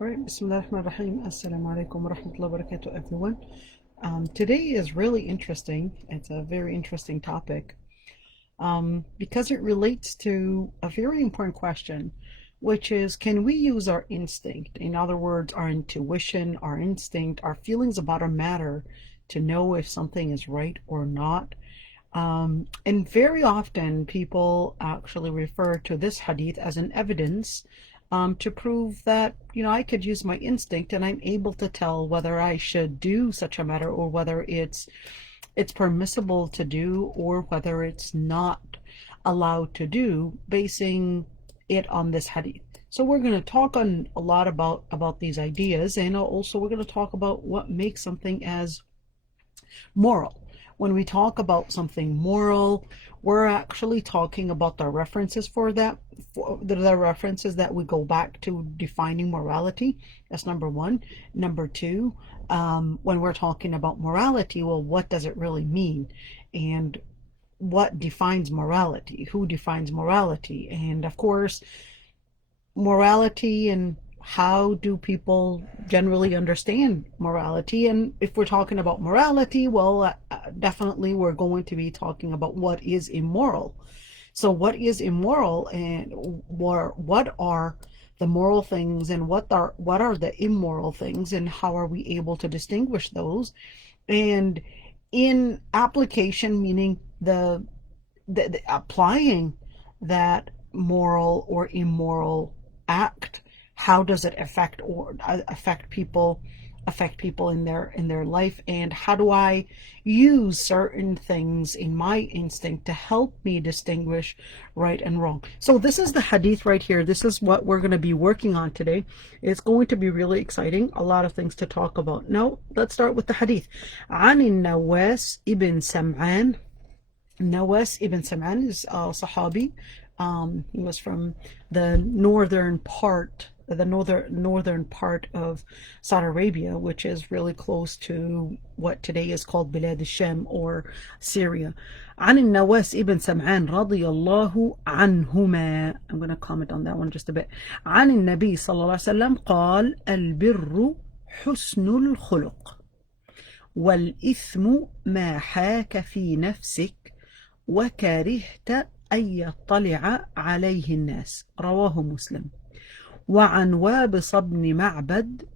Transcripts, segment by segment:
Right, Bismillah ar-Rahman ar-Rahim. Assalamu alaikum wa rahmatullahi wa barakatuh, everyone. Today is really interesting. It's a very interesting topic because it relates to a very important question, which is, can we use our instinct? In other words, our intuition, our instinct, our feelings about a matter to know if something is right or not. And very often people actually refer to this hadith as an evidence to prove that, I could use my instinct and I'm able to tell whether I should do such a matter or whether it's permissible to do or whether it's not allowed to do, basing it on this hadith. So we're going to talk on a lot about these ideas, and also we're going to talk about what makes something as moral. When we talk about something moral, we're actually talking about the references for that, for the references that we go back to defining morality. That's number one. Number two, when we're talking about morality, well, what does it really mean? And what defines morality? Who defines morality? And of course, morality and how do people generally understand morality. And if we're talking about morality, well, definitely we're going to be talking about what is immoral. So what is immoral, and what are the moral things, and what are the immoral things, and how are we able to distinguish those? And in application, meaning the applying that moral or immoral act, how does it affect people in their life, and how do I use certain things in my instinct to help me distinguish right and wrong? So this is the hadith right here. This is what we're going to be working on today. It's going to be really exciting, a lot of things to talk about. Now let's start with the hadith. عن النواس ibn Sam'an. Nawas ibn Sam'an is a Sahabi. He was from the northern part of Saudi Arabia, which is really close to what today is called Bilad al-Sham or Syria. عن النواس ibn Sam'an رضي الله عنهما. I'm going to comment on that one just a bit. عن النبي صلى الله عليه وسلم قال البر حسن الخلق والإثم ما حاك في نفسك وكرهت أن يطلع عليه الناس. رواه مسلم. وعن وابص بن معبد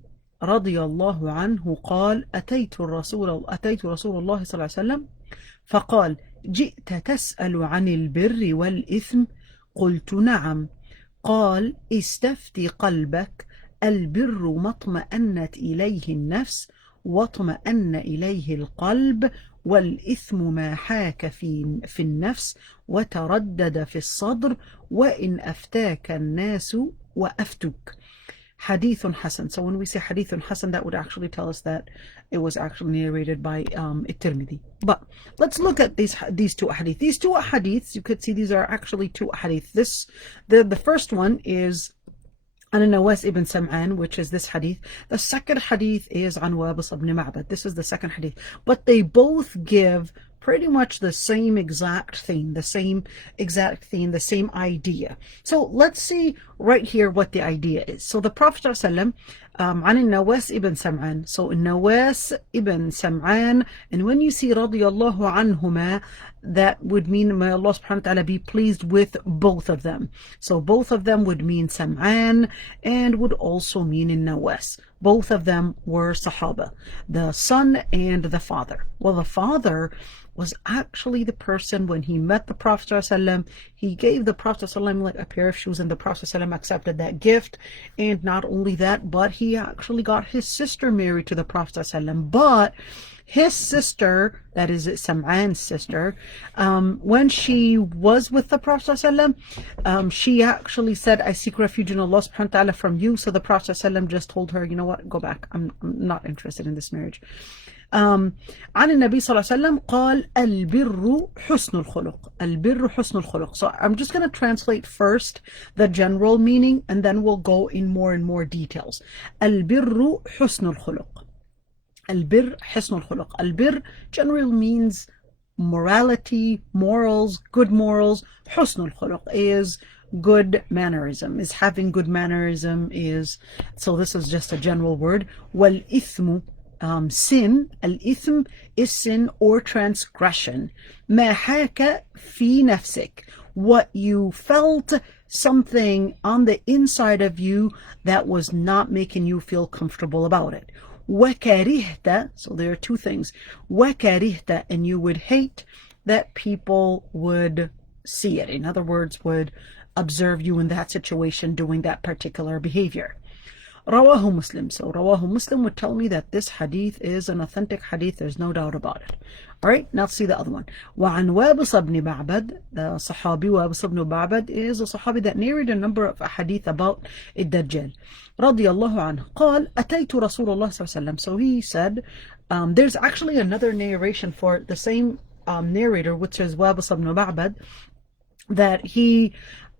رضي الله عنه قال أتيت رسول الله صلى الله عليه وسلم فقال جئت تسأل عن البر والإثم؟ قلت نعم. قال استفتي قلبك، البر ما اطمأنت إليه النفس واطمأن إليه القلب، والإثم ما حاك في النفس وتردد في الصدر، وإن أفتاك الناس وأفتك. Hadith Hasan. So when we say Hadith Hasan, that would actually tell us that it was actually narrated by At-Tirmidhi. But let's look at these two hadith. These two hadiths, you could see these are actually two hadith. The first one is عن النواس ibn Sam'an, which is this hadith. The second hadith is عن وابص ibn Ma'bad. This is the second hadith. But they both give pretty much the same exact thing, the same idea. So let's see right here what the idea is. So the Prophet ﷺ, عن النواس ibn Sam'an. So النواس ibn Sam'an, and when you see رضي الله عنهما, that would mean may Allah subhanahu wa ta'ala be pleased with both of them. So both of them would mean Sam'an and would also mean in Nawas. Both of them were Sahaba, the son and the father. Well, the father was actually the person, when he met the Prophet ﷺ, he gave the Prophet ﷺ like a pair of shoes, and the Prophet ﷺ accepted that gift. And not only that, but he actually got his sister married to the Prophet ﷺ. But his sister, that is Sam'an's sister, when she was with the Prophet ﷺ, she actually said, I seek refuge in Allah subhanahu wa ta'ala from you. So the Prophet ﷺ just told her, you know what, go back. I'm not interested in this marriage. عن النبي صلى الله عليه وسلم قال البر حسن الخلق. البر حسن الخلق. So I'm just going to translate first the general meaning, and then we'll go in more and more details. البر حسن الخلق. البر حسن الخلق. البر generally means morality, morals, good morals. حسن الخلق is good mannerism. Is having good mannerism is, so this is just a general word. وَالْإِثْمُ sin, al-ithm is sin or transgression. ما حاك في نفسك, what you felt, something on the inside of you that was not making you feel comfortable about it. وكرهت, so there are two things. وكرهت, and you would hate that people would see it. In other words, would observe you in that situation doing that particular behavior. Rawahu Muslim. So Rawahu Muslim would tell me that this hadith is an authentic hadith. There's no doubt about it. All right, now let's see the other one. وعن وابص بن معبد, the Sahabi Wabs ibn Ma'bad is a Sahabi that narrated a number of hadith about الدجال. رضي الله عنه قال أتيت رسول الله صلى الله عليه وسلم. So he said, there's actually another narration for the same narrator, which is Wabs ibn Ma'bad, that he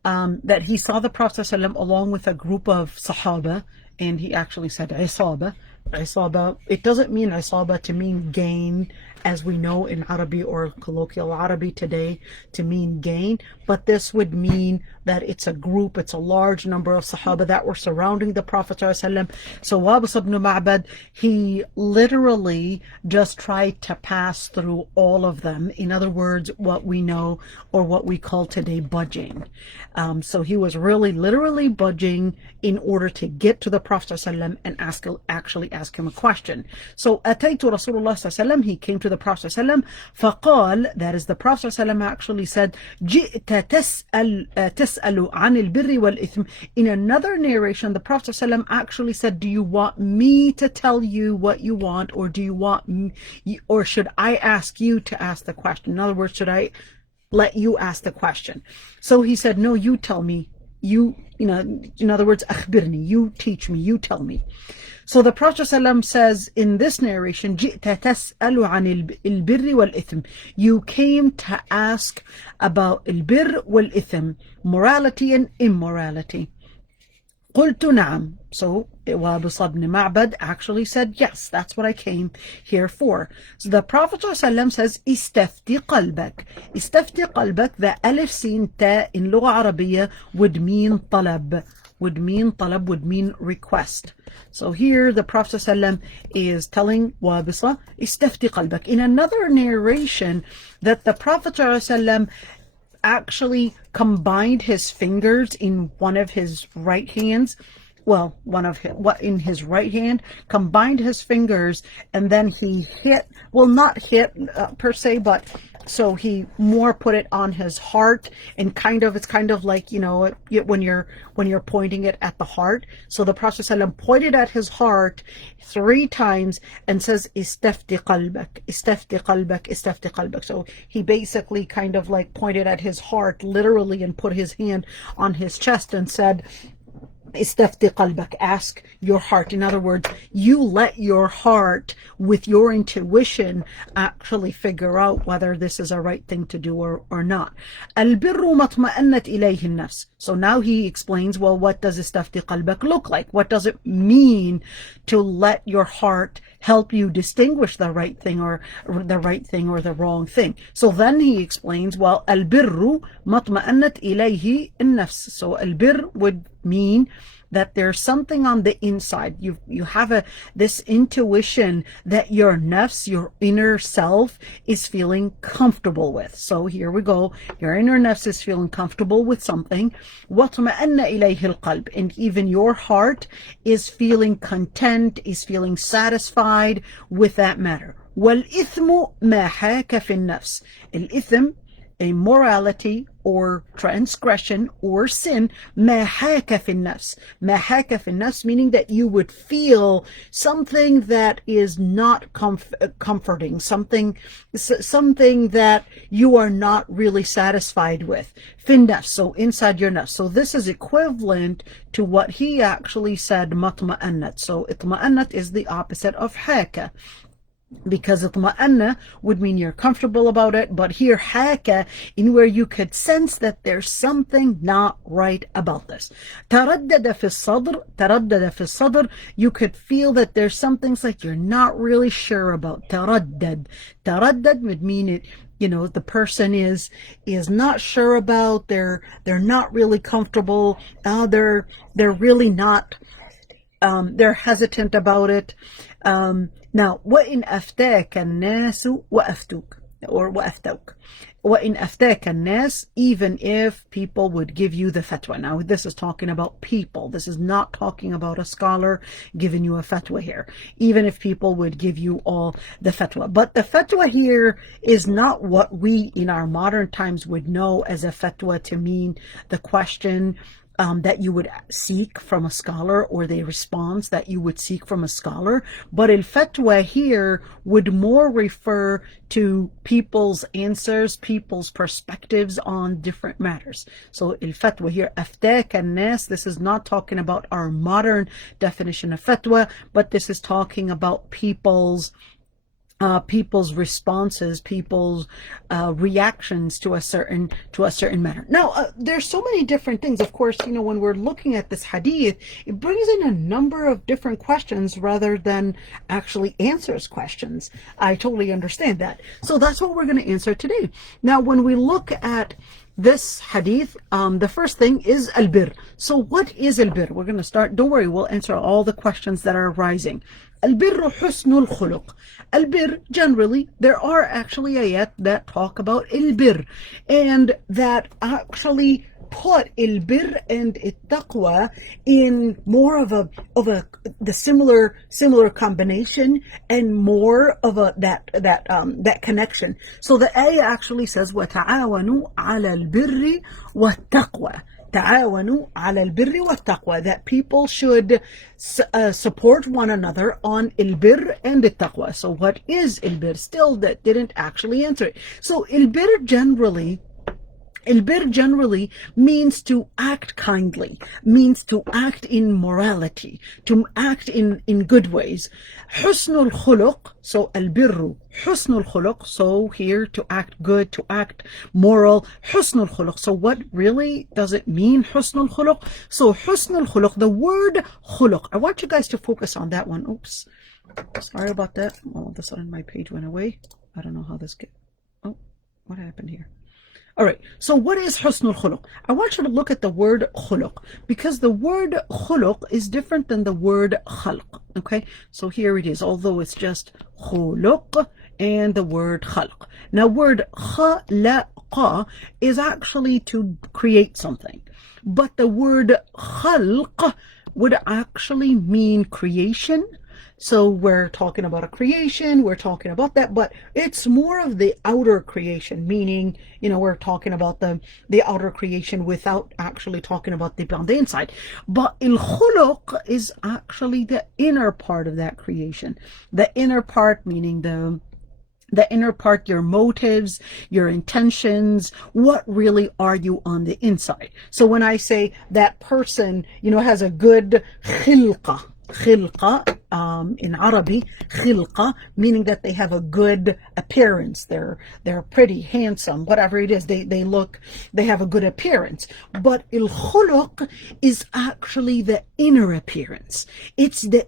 saw the Prophet ﷺ along with a group of Sahaba, and he actually said Isaba. Isaba, it doesn't mean Isaba to mean gain, as we know in Arabic or colloquial Arabic today, to mean gain, but this would mean that it's a group, it's a large number of Sahaba that were surrounding the Prophet ﷺ. So Wabs ibn Ma'bad, he literally just tried to pass through all of them. In other words, what we know or what we call today budging. So he was really literally budging in order to get to the Prophet ﷺ and actually ask him a question. So أتيت رسول الله صلى الله عليه وسلم, he came to the Prophet ﷺ, فقال, that is the Prophet ﷺ actually said, جئت تسأل عن البر والإثم. In another narration, the Prophet ﷺ actually said, do you want me to tell you what you want, or do you want me, or should I ask you to ask the question? In other words, should I let you ask the question? So he said, no, you tell me. You know, in other words, أخبرني, you teach me, you tell me. So the Prophet ﷺ says in this narration, جئت تسأل عن البر والإثم. You came to ask about البر والإثم, morality and immorality. قلت نعم. So Wabs ibn Ma'bad actually said, yes, that's what I came here for. So the Prophet ﷺ says, استفتي قلبك. استفتي قلبك, the alif sin ta in لغة عربية would mean طلب, would mean request. So here the Prophet ﷺ is telling Wabisa, استفتي قلبك. In another narration, that the Prophet ﷺ actually combined his fingers in one of his right hands, in his right hand, combined his fingers, and then he hit, not hit per se, but so he more put it on his heart, and it's kind of like, you know, when you're pointing it at the heart. So the Prophet ﷺ pointed at his heart 3 times and says, istafti qalbak, istafti qalbak, istafti qalbak. So he basically kind of like pointed at his heart literally and put his hand on his chest and said, istafti qalbak, ask your heart. In other words, you let your heart with your intuition actually figure out whether this is a right thing to do or not. Al-birru matma'annat ilayhi an-nafs. So now he explains, well, what does istafti qalbak look like? What does it mean to let your heart help you distinguish the right thing or the wrong thing? So then he explains, well, al-birru matma'annat ilayhi an-nafs. So al-birr would mean that there's something on the inside. You have this intuition that your nafs, your inner self, is feeling comfortable with. So here we go. Your inner nafs is feeling comfortable with something. وَطْمَأَنَّ إِلَيْهِ الْقَلْبِ. And even your heart is feeling content, is feeling satisfied with that matter. وَالْإِثْمُ مَا حَاكَ فِي النَّفْسِ. الْإِثْمُ, a morality or transgression or sin, ما حاك في النفس. ما حاك في النفس, meaning that you would feel something that is not comforting, something that you are not really satisfied with. في النفس, so inside your nafs. So this is equivalent to what he actually said, مطمئنت. So اطمأنت is the opposite of حاك. because اطمأن would mean you're comfortable about it, but here حاك in where you could sense that there's something not right about this. تردد في الصدر, تردد في الصدر, you could feel that there's some things that you're not really sure about. تردد, تردد would mean it, you know, the person is not sure about, they're not really comfortable, they're really not, they're hesitant about it. Now, وَإِنْ أَفْتَاكَ النَّاسُ وَأَفْتُوكَ, or وَأَفْتَوْكَ. وَإِنْ أَفْتَاكَ النَّاسُ, even if people would give you the fatwa. Now, this is talking about people. This is not talking about a scholar giving you a fatwa here. Even if people would give you all the fatwa. But the fatwa here is not what we in our modern times would know as a fatwa to mean the question that you would seek from a scholar, or the response that you would seek from a scholar. But al-fatwa here would more refer to people's answers, people's perspectives on different matters. So al-fatwa here, aftak an-nas, this is not talking about our modern definition of fatwa, but this is talking about people's responses, people's reactions to a certain matter. Now, there's so many different things. Of course, you know, when we're looking at this hadith, it brings in a number of different questions rather than actually answers questions. I totally understand that. So that's what we're going to answer today. Now, when we look at this hadith, the first thing is al-bir. So what is al-bir? We're going to start. Don't worry, we'll answer all the questions that are arising. Al-birru husnul khuluq. Al-bir, generally, there are actually ayat that talk about al-bir, and that actually put al-bir and at-taqwa in more of the similar combination, and more of that connection. So the ayah actually says وَتَعَاوَنُوا عَلَى الْبِرِّ وَالتَّقْوَى. تعاونوا على البر والتقوى, that people should support one another on al-bir and al-taqwa. So what is al-bir? Still, that didn't actually answer it. So al-bir generally means to act kindly, means to act in morality, to act in good ways. Husnul khuluq, so al-birru, husnul khuluq, so here to act good, to act moral. Husnul khuluq, so what really does it mean, husnul khuluq? So husnul khuluq, the word khuluq, I want you guys to focus on that one. Oops, sorry about that. All of a sudden my page went away. I don't know how this get. Oh, what happened here? All right, so what is husnul khuluq? I want you to look at the word khuluq, because the word khuluq is different than the word khalq, okay? So here it is, although it's just khuluq and the word khalq. Now, word khalaqa is actually to create something, but the word khalq would actually mean creation. So we're talking about a creation, we're talking about that, but it's more of the outer creation, meaning, you know, we're talking about the outer creation without actually talking about on the inside. But al-khuluq is actually the inner part of that creation. The inner part, meaning the inner part, your motives, your intentions, what really are you on the inside? So when I say that person, you know, has a good khilqa, in Arabic, khilqa, meaning that they have a good appearance, they're pretty, handsome, whatever it is, they have a good appearance. But al-khuluq is actually the inner appearance. It's the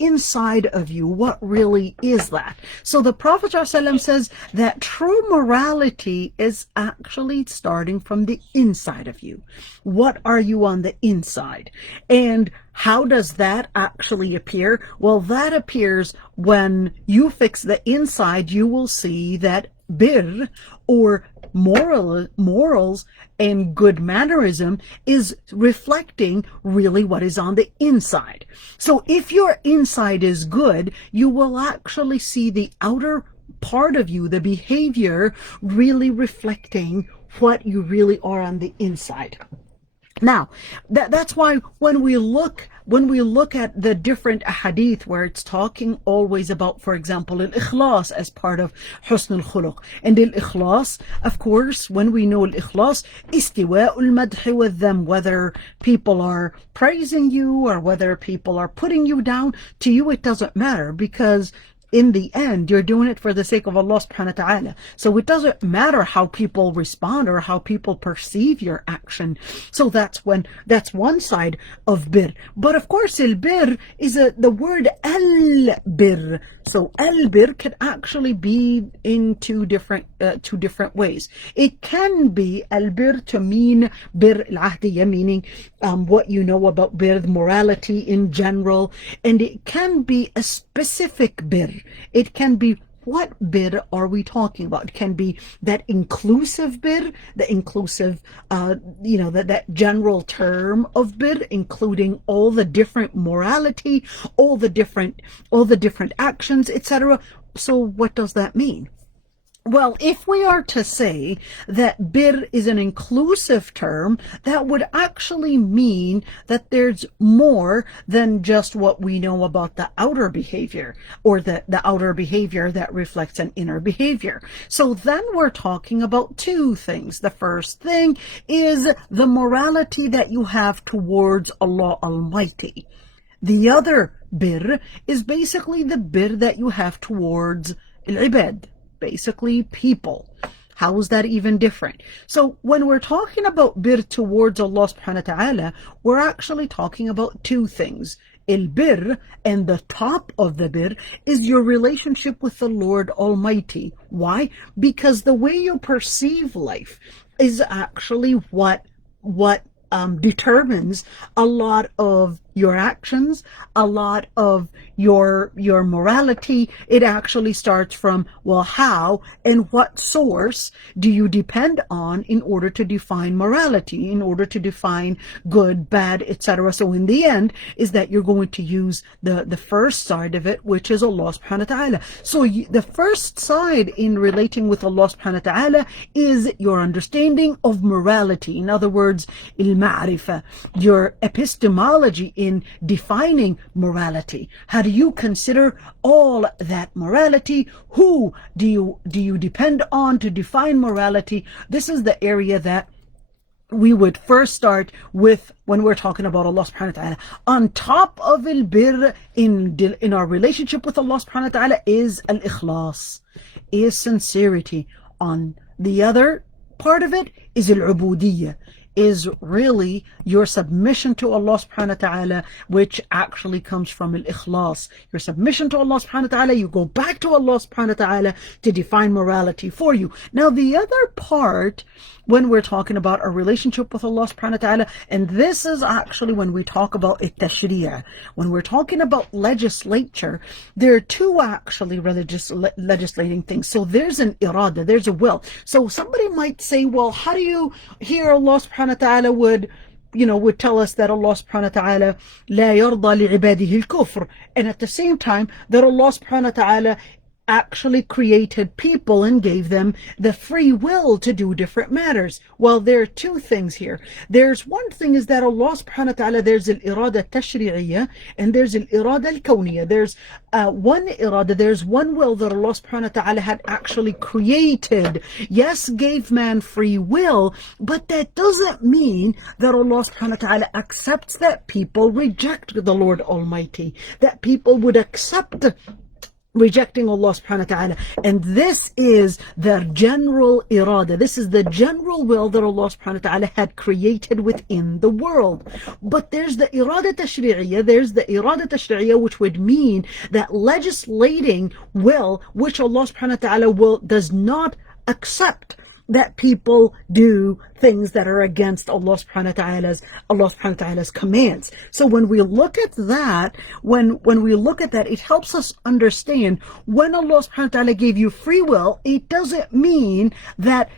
inside of you. What really is that? So the Prophet ﷺ says that true morality is actually starting from the inside of you. What are you on the inside? And how does that actually appear? Well, that appears when you fix the inside. You will see that bir, or morals and good mannerism, is reflecting really what is on the inside. So if your inside is good, you will actually see the outer part of you, the behavior, really reflecting what you really are on the inside. Now, that's why when we look at the different hadith where it's talking always about, for example, al-ikhlas as part of husn al-khuluq. And al-ikhlas, of course, when we know al-ikhlas, istiwa'ul madhi wa dham, whether people are praising you or whether people are putting you down, to you it doesn't matter, because in the end, you're doing it for the sake of Allah subhanahu wa ta'ala. So it doesn't matter how people respond or how people perceive your action. So that's one side of bir. But of course, al-bir is the word al-bir. So al-bir could actually be in two different ways. It can be al-bir to mean bir al-ahdiyya, meaning what you know about bir, morality in general, and it can be a specific bir. It can be, what bir are we talking about? It can be that inclusive bir, the inclusive, that general term of bir, including all the different morality, all the different actions, etc. So what does that mean? Well, if we are to say that bir is an inclusive term, that would actually mean that there's more than just what we know about the outer behavior, or the outer behavior that reflects an inner behavior. So then we're talking about two things. The first thing is the morality that you have towards Allah Almighty. The other bir is basically the bir that you have towards al-ibad, basically people. How is that even different? So when we're talking about bir towards Allah subhanahu wa ta'ala, we're actually talking about two things. El-bir, and the top of the bir is your relationship with the Lord Almighty. Why? Because the way you perceive life is actually what determines a lot of your actions, a lot of your morality. It actually starts from, well, how and what source do you depend on in order to define morality, in order to define good, bad, etc. So in the end is that you're going to use the first side of it, which is Allah subhanahu wa ta'ala. So the first side in relating with Allah subhanahu wa ta'ala is your understanding of morality. In other words, il-ma'rifah, your epistemology in defining morality. How do you consider all that morality? Who do you depend on to define morality? This is the area that we would first start with when we're talking about Allah subhanahu wa ta'ala. On top of al-bir in our relationship with Allah subhanahu wa ta'ala is al-ikhlas, is sincerity. On the other part of it is al-ubudiyya, is really your submission to Allah subhanahu wa ta'ala, which actually comes from al-ikhlas. Your submission to Allah subhanahu wa ta'ala, you go back to Allah subhanahu wa ta'ala to define morality for you. Now the other part, when we're talking about our relationship with Allah subhanahu wa ta'ala, and this is actually when we talk about it-tashri'ah, when we're talking about legislature, there are two actually legislating things. So there's an irada, there's a will. So somebody might say, well, how do you hear Allah subhanahu wa ta'ala would tell us that Allah subhanahu wa ta'ala لا يرضى لعباده الكفر, and at the same time that Allah subhanahu wa ta'ala actually created people and gave them the free will to do different matters? Well, there are two things here. There's one thing is that Allah subhanahu wa ta'ala, there's al-irada tashri'iyya and there's al-irada al-kawniyya. There's one irada, there's one will that Allah subhanahu wa ta'ala had actually created. Yes, gave man free will, but that doesn't mean that Allah subhanahu wa ta'ala accepts that people reject the Lord Almighty, that people would accept rejecting Allah subhanahu wa ta'ala. And this is the general irada. This is the general will that Allah subhanahu wa ta'ala had created within the world. But there's the irada tashri'iyya, which would mean that legislating will, which Allah subhanahu wa ta'ala does not accept that people do things that are against Allah subhanahu wa ta'ala's commands. So when we look at that, when we look at that, it helps us understand when Allah subhanahu wa ta'ala gave you free will, it doesn't mean that,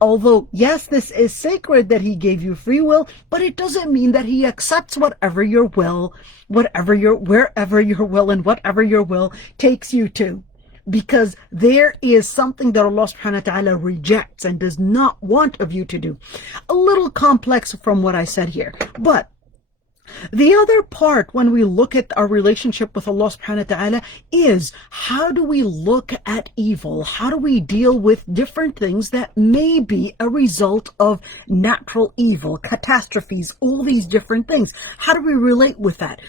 although yes, this is sacred that He gave you free will, but it doesn't mean that He accepts wherever your will takes you to. Because there is something that Allah subhanahu wa ta'ala rejects and does not want of you to do. A little complex from what I said here. But the other part, when we look at our relationship with Allah subhanahu wa ta'ala, is how do we look at evil? How do we deal with different things that may be a result of natural evil, catastrophes, all these different things? How do we relate with that?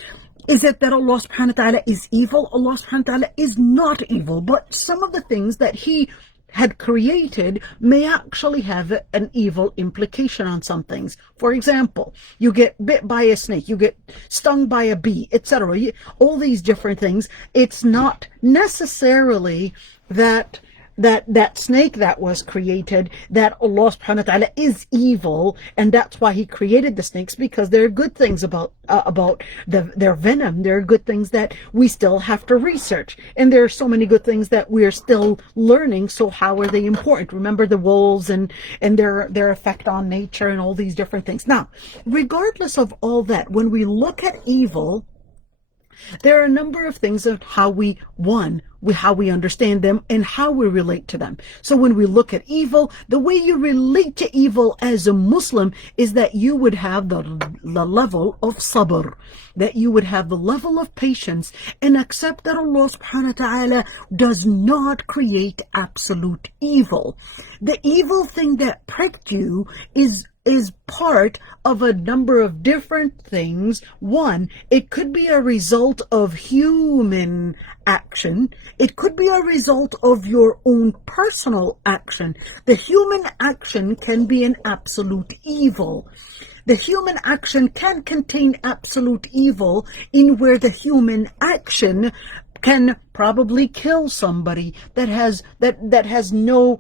Is it that Allah subhanahu wa ta'ala is evil? Allah subhanahu wa ta'ala is not evil, but some of the things that He had created may actually have an evil implication on some things. For example, you get bit by a snake, you get stung by a bee, etc. All these different things. It's not necessarily that snake that was created, that Allah subhanahu wa ta'ala is evil, and that's why He created the snakes, because there are good things about their venom. There are good things that we still have to research, and there are so many good things that we are still learning. So how are they important? Remember the wolves and their effect on nature and all these different things. Now, regardless of all that, when we look at evil, there are a number of things of how we understand them and how we relate to them. So when we look at evil, the way you relate to evil as a Muslim is that you would have the level of sabr, that you would have the level of patience and accept that Allah subhanahu wa ta'ala does not create absolute evil. The evil thing that pricked you is part of a number of different things. One, it could be a result of human action. It could be a result of your own personal action. The human action can be an absolute evil. The human action can contain absolute evil in where the human action can probably kill somebody that has no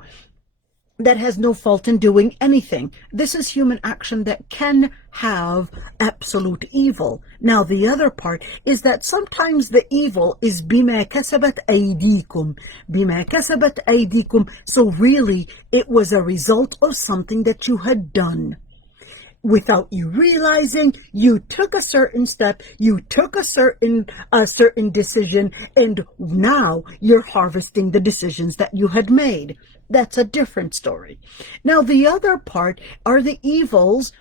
fault in doing anything. This is human action that can have absolute evil. Now, the other part is that sometimes the evil is بما كسبت أيديكم. بما كسبت أيديكم. So really, it was a result of something that you had done. Without you realizing, you took a certain step, you took a certain decision, and now you're harvesting the decisions that you had made. That's a different story. Now, the other part are the evils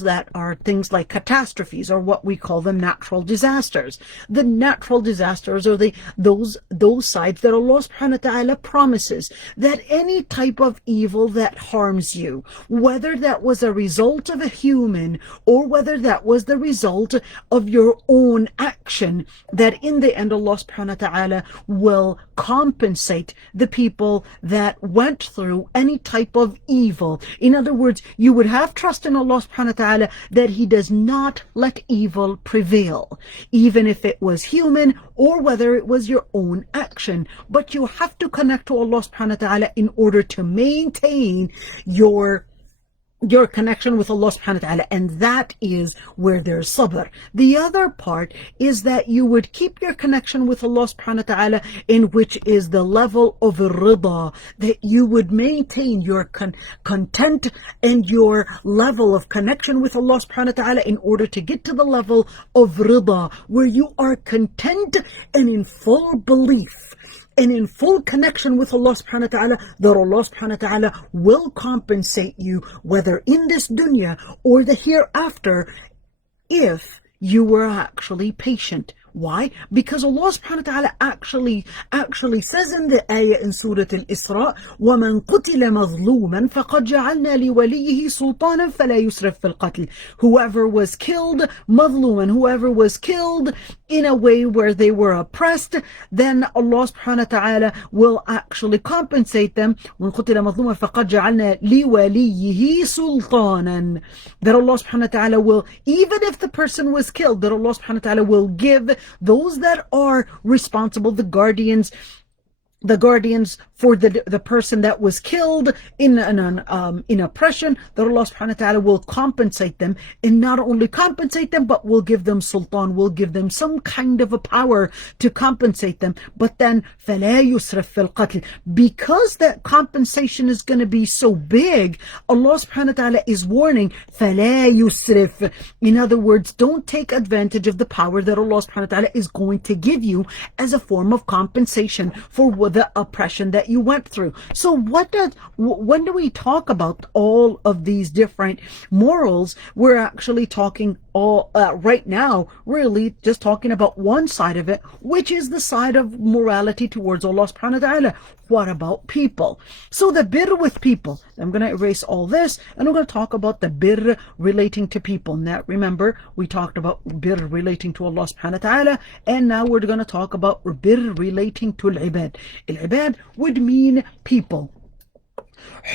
that are things like catastrophes, or what we call them natural disasters. The natural disasters are those sides that Allah subhanahu wa ta'ala promises that any type of evil that harms you, whether that was a result of a human or whether that was the result of your own action, that in the end Allah subhanahu wa ta'ala will compensate the people that went through any type of evil. In other words, you would have trust in Allah subhanahu wa ta'ala that He does not let evil prevail, even if it was human or whether it was your own action. But you have to connect to Allah subhanahu wa ta'ala in order to maintain your connection with Allah subhanahu wa ta'ala, and that is where there's sabr. The other part is that you would keep your connection with Allah subhanahu wa ta'ala, in which is the level of rida, that you would maintain your content and your level of connection with Allah subhanahu wa ta'ala in order to get to the level of rida, where you are content and in full belief and in full connection with Allah subhanahu wa ta'ala, that Allah subhanahu wa ta'ala will compensate you, whether in this dunya or the hereafter, if you were actually patient. Why? Because Allah subhanahu wa ta'ala actually says in the ayah in Surah Al-Isra, وَمَنْ قُتِلَ مَظْلُومًا فَقَدْ جَعَلْنَا لِوَلِيِّهِ سُلْطَانًا فَلَا يُسْرِفْ فِي الْقَتْلِ. Whoever was killed, مظلوما, whoever was killed in a way where they were oppressed, then Allah subhanahu wa ta'ala will actually compensate them. وَمَنْ قُتِلَ مَظْلُومًا فَقَدْ جَعَلْنَا لِوَلِيِّهِ سُلْطَانًا. That Allah subhanahu wa ta'ala will, even if the person was killed, that Allah subhanahu wa ta'ala will give those that are responsible, the guardians for the person that was killed in oppression, that Allah subhanahu wa ta'ala will compensate them, and not only compensate them, but will give them sultan, will give them some kind of a power to compensate them. But then فَلَا يُسْرِفْ فِي الْقَتْلِ, because that compensation is going to be so big, Allah subhanahu wa ta'ala is warning, فَلَا يُسْرِفْ. In other words, don't take advantage of the power that Allah subhanahu wa ta'ala is going to give you as a form of compensation for the oppression that you went through. So when do we talk about all of these different morals, we're actually talking right now, really just talking about one side of it, which is the side of morality towards Allah subhanahu wa ta'ala. What about people? So the birr with people, I'm going to erase all this, and we're going to talk about the birr relating to people. Now, remember, we talked about birr relating to Allah subhanahu wa ta'ala, and now we're going to talk about birr relating to al-ibad. Al-ibad would mean people.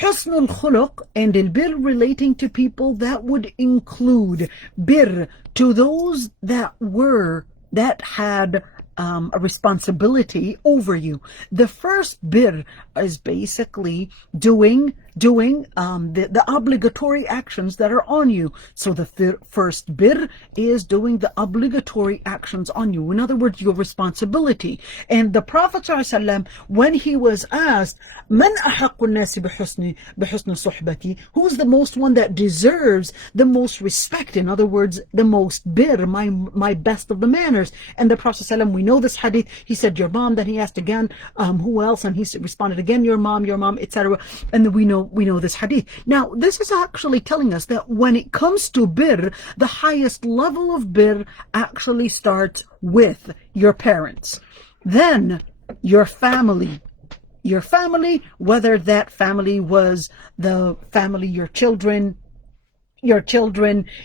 Husn al-khuluq and al-birr relating to people, that would include birr to those that had a responsibility over you. The first birr is basically doing the obligatory actions that are on you. So the first birr is doing the obligatory actions on you. In other words, your responsibility. And the Prophet ﷺ, when he was asked, "Man ahaqqu an-nasi bihusni suhbati?" who's the most one that deserves the most respect? In other words, the most birr, my best of the manners. And the Prophet ﷺ, we know this hadith, he said, "Your mom." Then he asked again, who else? And he responded again, your mom, etc. And then we know this hadith. Now, this is actually telling us that when it comes to birr, the highest level of birr actually starts with your parents. Then your family. Your family, whether that family was the family, your children,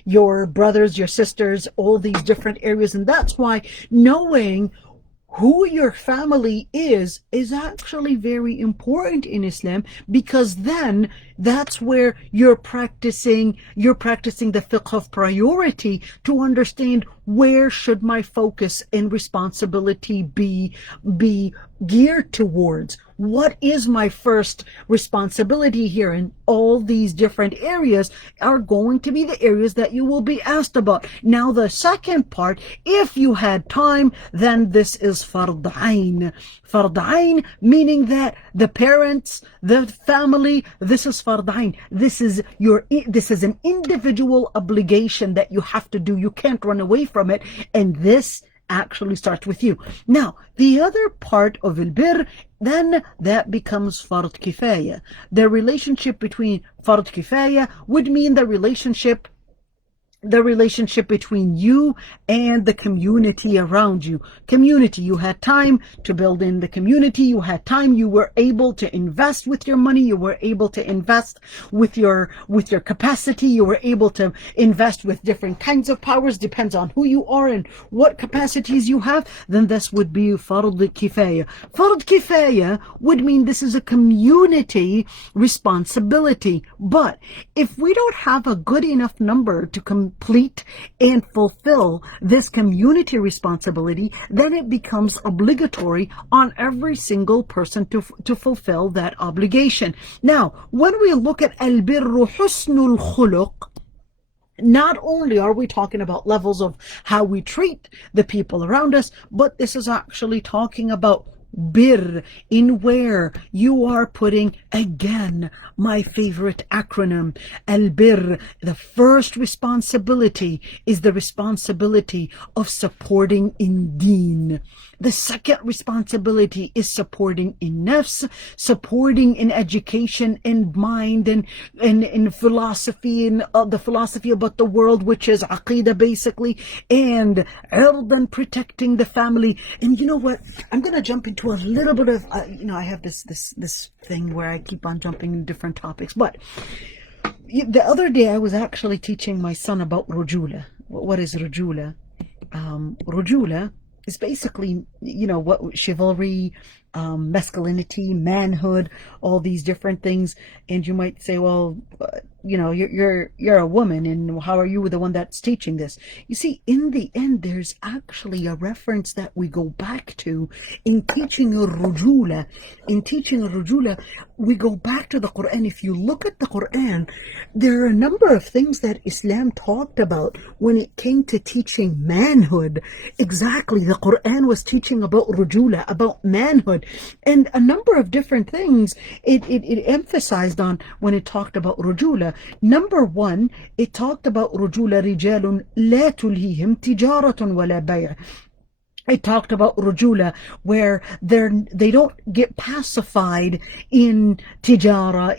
your brothers, your sisters, all these different areas. And that's why knowing who your family is actually very important in Islam, because then that's where you're practicing the fiqh of priority to understand where should my focus and responsibility be geared towards. What is my first responsibility here? And all these different areas are going to be the areas that you will be asked about. Now, the second part, if you had time, then this is fard ayn. Fard ayn, meaning that the parents, the family, this is fard ayn. This is an individual obligation that you have to do. You can't run away from it. And this actually starts with you. Now, the other part of al-birr, then that becomes fard kifaya. The relationship between fard kifaya would mean the relationship between you and the community around you. Community, you had time to build in the community, you had time, you were able to invest with your money, you were able to invest with your capacity, you were able to invest with different kinds of powers, depends on who you are and what capacities you have. Then this would be fard kifaya. Fard kifaya would mean this is a community responsibility. But if we don't have a good enough number to complete and fulfill this community responsibility, then it becomes obligatory on every single person to fulfill that obligation. Now, when we look at al-birru husnul khuluq, not only are we talking about levels of how we treat the people around us, but this is actually talking about birr, in where you are putting, again, my favorite acronym, al-birr. The first responsibility is the responsibility of supporting in deen. The second responsibility is supporting in nafs, supporting in education and mind and in philosophy, and the philosophy about the world, which is aqidah basically, and ird, and protecting the family. And you know what? I'm going to jump into a little bit of, I have this thing where I keep on jumping in different topics. But the other day I was actually teaching my son about rujula. What is rujula? Rujula is basically, what chivalry, masculinity, manhood, all these different things. And you might say, well, you're a woman, and how are you the one that's teaching this? You see, in the end, there's actually a reference that we go back to in teaching rujula. In teaching rujula, we go back to the Quran. If you look at the Quran, there are a number of things that Islam talked about when it came to teaching manhood. Exactly, the Quran was teaching about rujula, about manhood, and a number of different things it emphasized on when it talked about rujula. Number one, it talked about rujula rijalun la tulhihim tijaratun wala bay'. It talked about rujula, where they don't get pacified in tijara,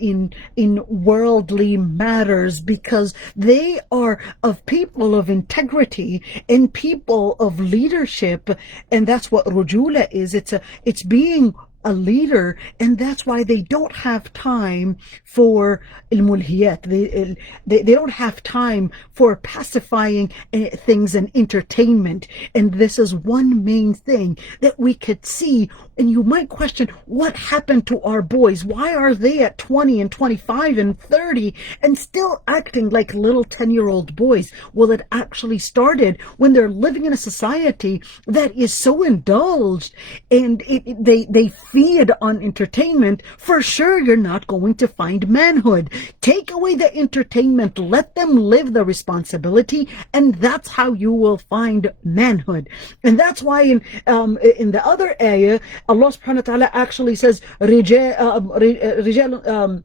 in worldly matters, because they are of people of integrity and people of leadership. And that's what rujula is. It's being a leader, and that's why they don't have time for الملهيات. They don't have time for pacifying things and entertainment. And this is one main thing that we could see. And you might question, what happened to our boys? Why are they at 20 and 25 and 30 and still acting like little 10-year-old boys? Well, it actually started when they're living in a society that is so indulged, and they feed on entertainment. For sure, you're not going to find manhood. Take away the entertainment, let them live the responsibility, and that's how you will find manhood. And that's why in the other ayah, Allah subhanahu wa ta'ala actually says, رجال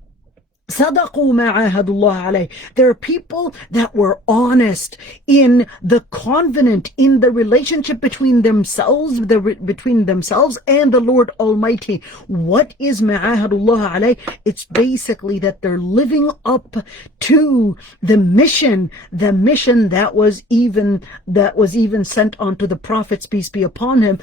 صدقوا ما عاهدوا الله عليه. There are people that were honest in the covenant, in the relationship between themselves, between themselves and the Lord Almighty. What is ما عاهدوا الله عليه? It's basically that they're living up to the mission that was even sent onto the prophets, peace be upon them,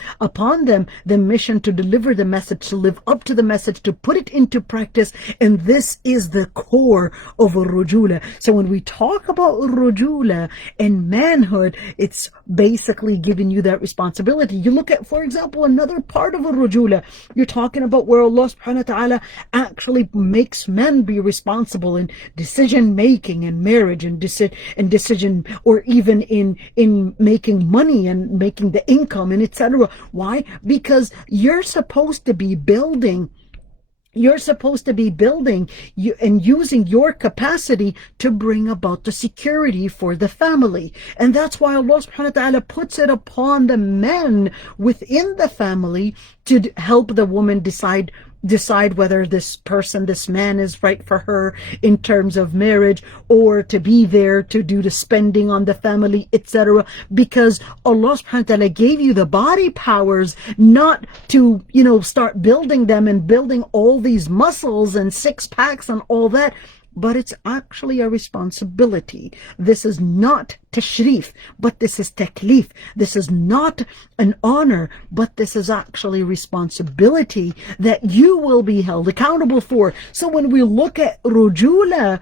the mission to deliver the message, to live up to the message, to put it into practice. And this is the core of الرجولة. So when we talk about الرجولة and manhood, it's basically giving you that responsibility. You look at, for example, another part of الرجولة. You're talking about where Allah subhanahu wa ta'ala actually makes men be responsible in decision making and marriage and decision, or even in making money and making the income and etc. Why? Because you're supposed to be building and using your capacity to bring about the security for the family. And that's why Allah subhanahu wa ta'ala puts it upon the men within the family to help the woman decide whether this man is right for her in terms of marriage, or to be there to do the spending on the family, etc. Because Allah subhanahu wa ta'ala gave you the body powers not to, start building them and building all these muscles and six packs and all that. But it's actually a responsibility. This is not tashrif, but this is taklif. This is not an honor, but this is actually responsibility that you will be held accountable for. So when we look at rujula,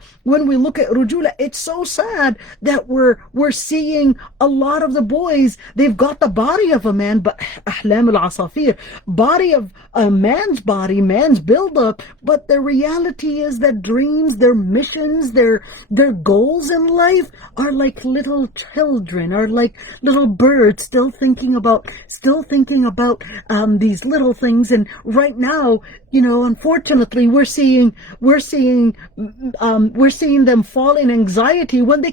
it's so sad that we're seeing a lot of the boys, they've got the body of a man, but ahlam al-asafir, body of a man's build-up, but the reality is that dreams, their missions, their goals in life are like little children, are like little birds still thinking about these little things. And right now, unfortunately, we're seeing them fall in anxiety when they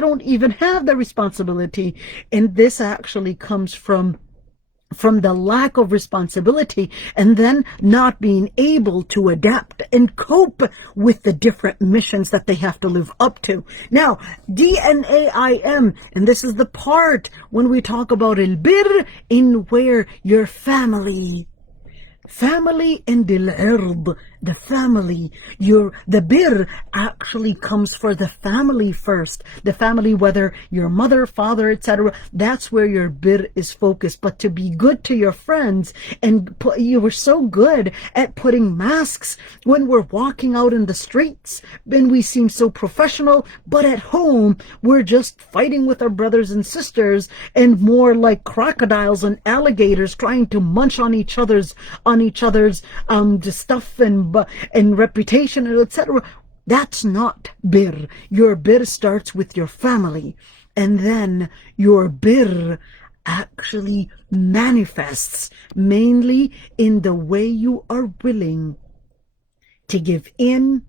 don't even have the responsibility. And this actually comes from the lack of responsibility, and then not being able to adapt and cope with the different missions that they have to live up to. Now, DNAIM, and this is the part when we talk about al-bir, in where your family and al-ird, the family, the bir actually comes for the family first. The family, whether your mother, father, etc., that's where your bir is focused. But to be good to your friends, and you were so good at putting masks when we're walking out in the streets, then we seem so professional, but at home we're just fighting with our brothers and sisters, and more like crocodiles and alligators trying to munch on each other's stuff and reputation, etc. That's not bir. Your bir starts with your family, and then your bir actually manifests mainly in the way you are willing to give in,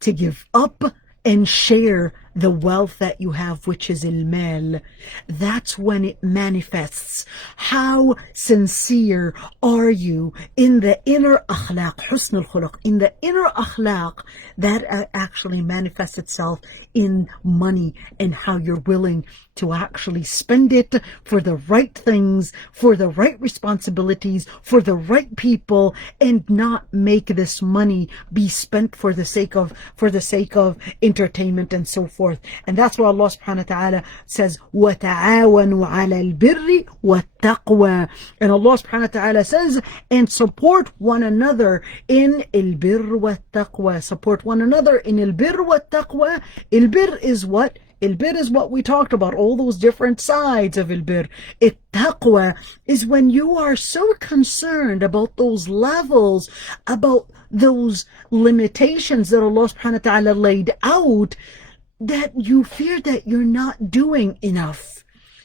to give up, and share the wealth that you have, which is al-mal. That's when it manifests. How sincere are you in the inner akhlaq, husn al-khuluq, in the inner akhlaq that actually manifests itself in money, and how you're willing to actually spend it for the right things, for the right responsibilities, for the right people, and not make this money be spent for the sake of entertainment and so forth. forth. And that's why Allah subhanahu wa ta'ala says, وَتَعَاوَنُوا عَلَى الْبِرِّ وَالتَّقْوَى. And Allah subhanahu wa ta'ala says, and support one another in الْبِرِّ وَالتَّقْوَى. Support one another in الْبِرِّ وَالتَّقْوَى. الْبِرِّ is what? Al-bir is what we talked about, all those different sides of al-bir. Taqwa is when you are so concerned about those levels, about those limitations that Allah subhanahu wa ta'ala laid out, that you fear that you're not doing enough.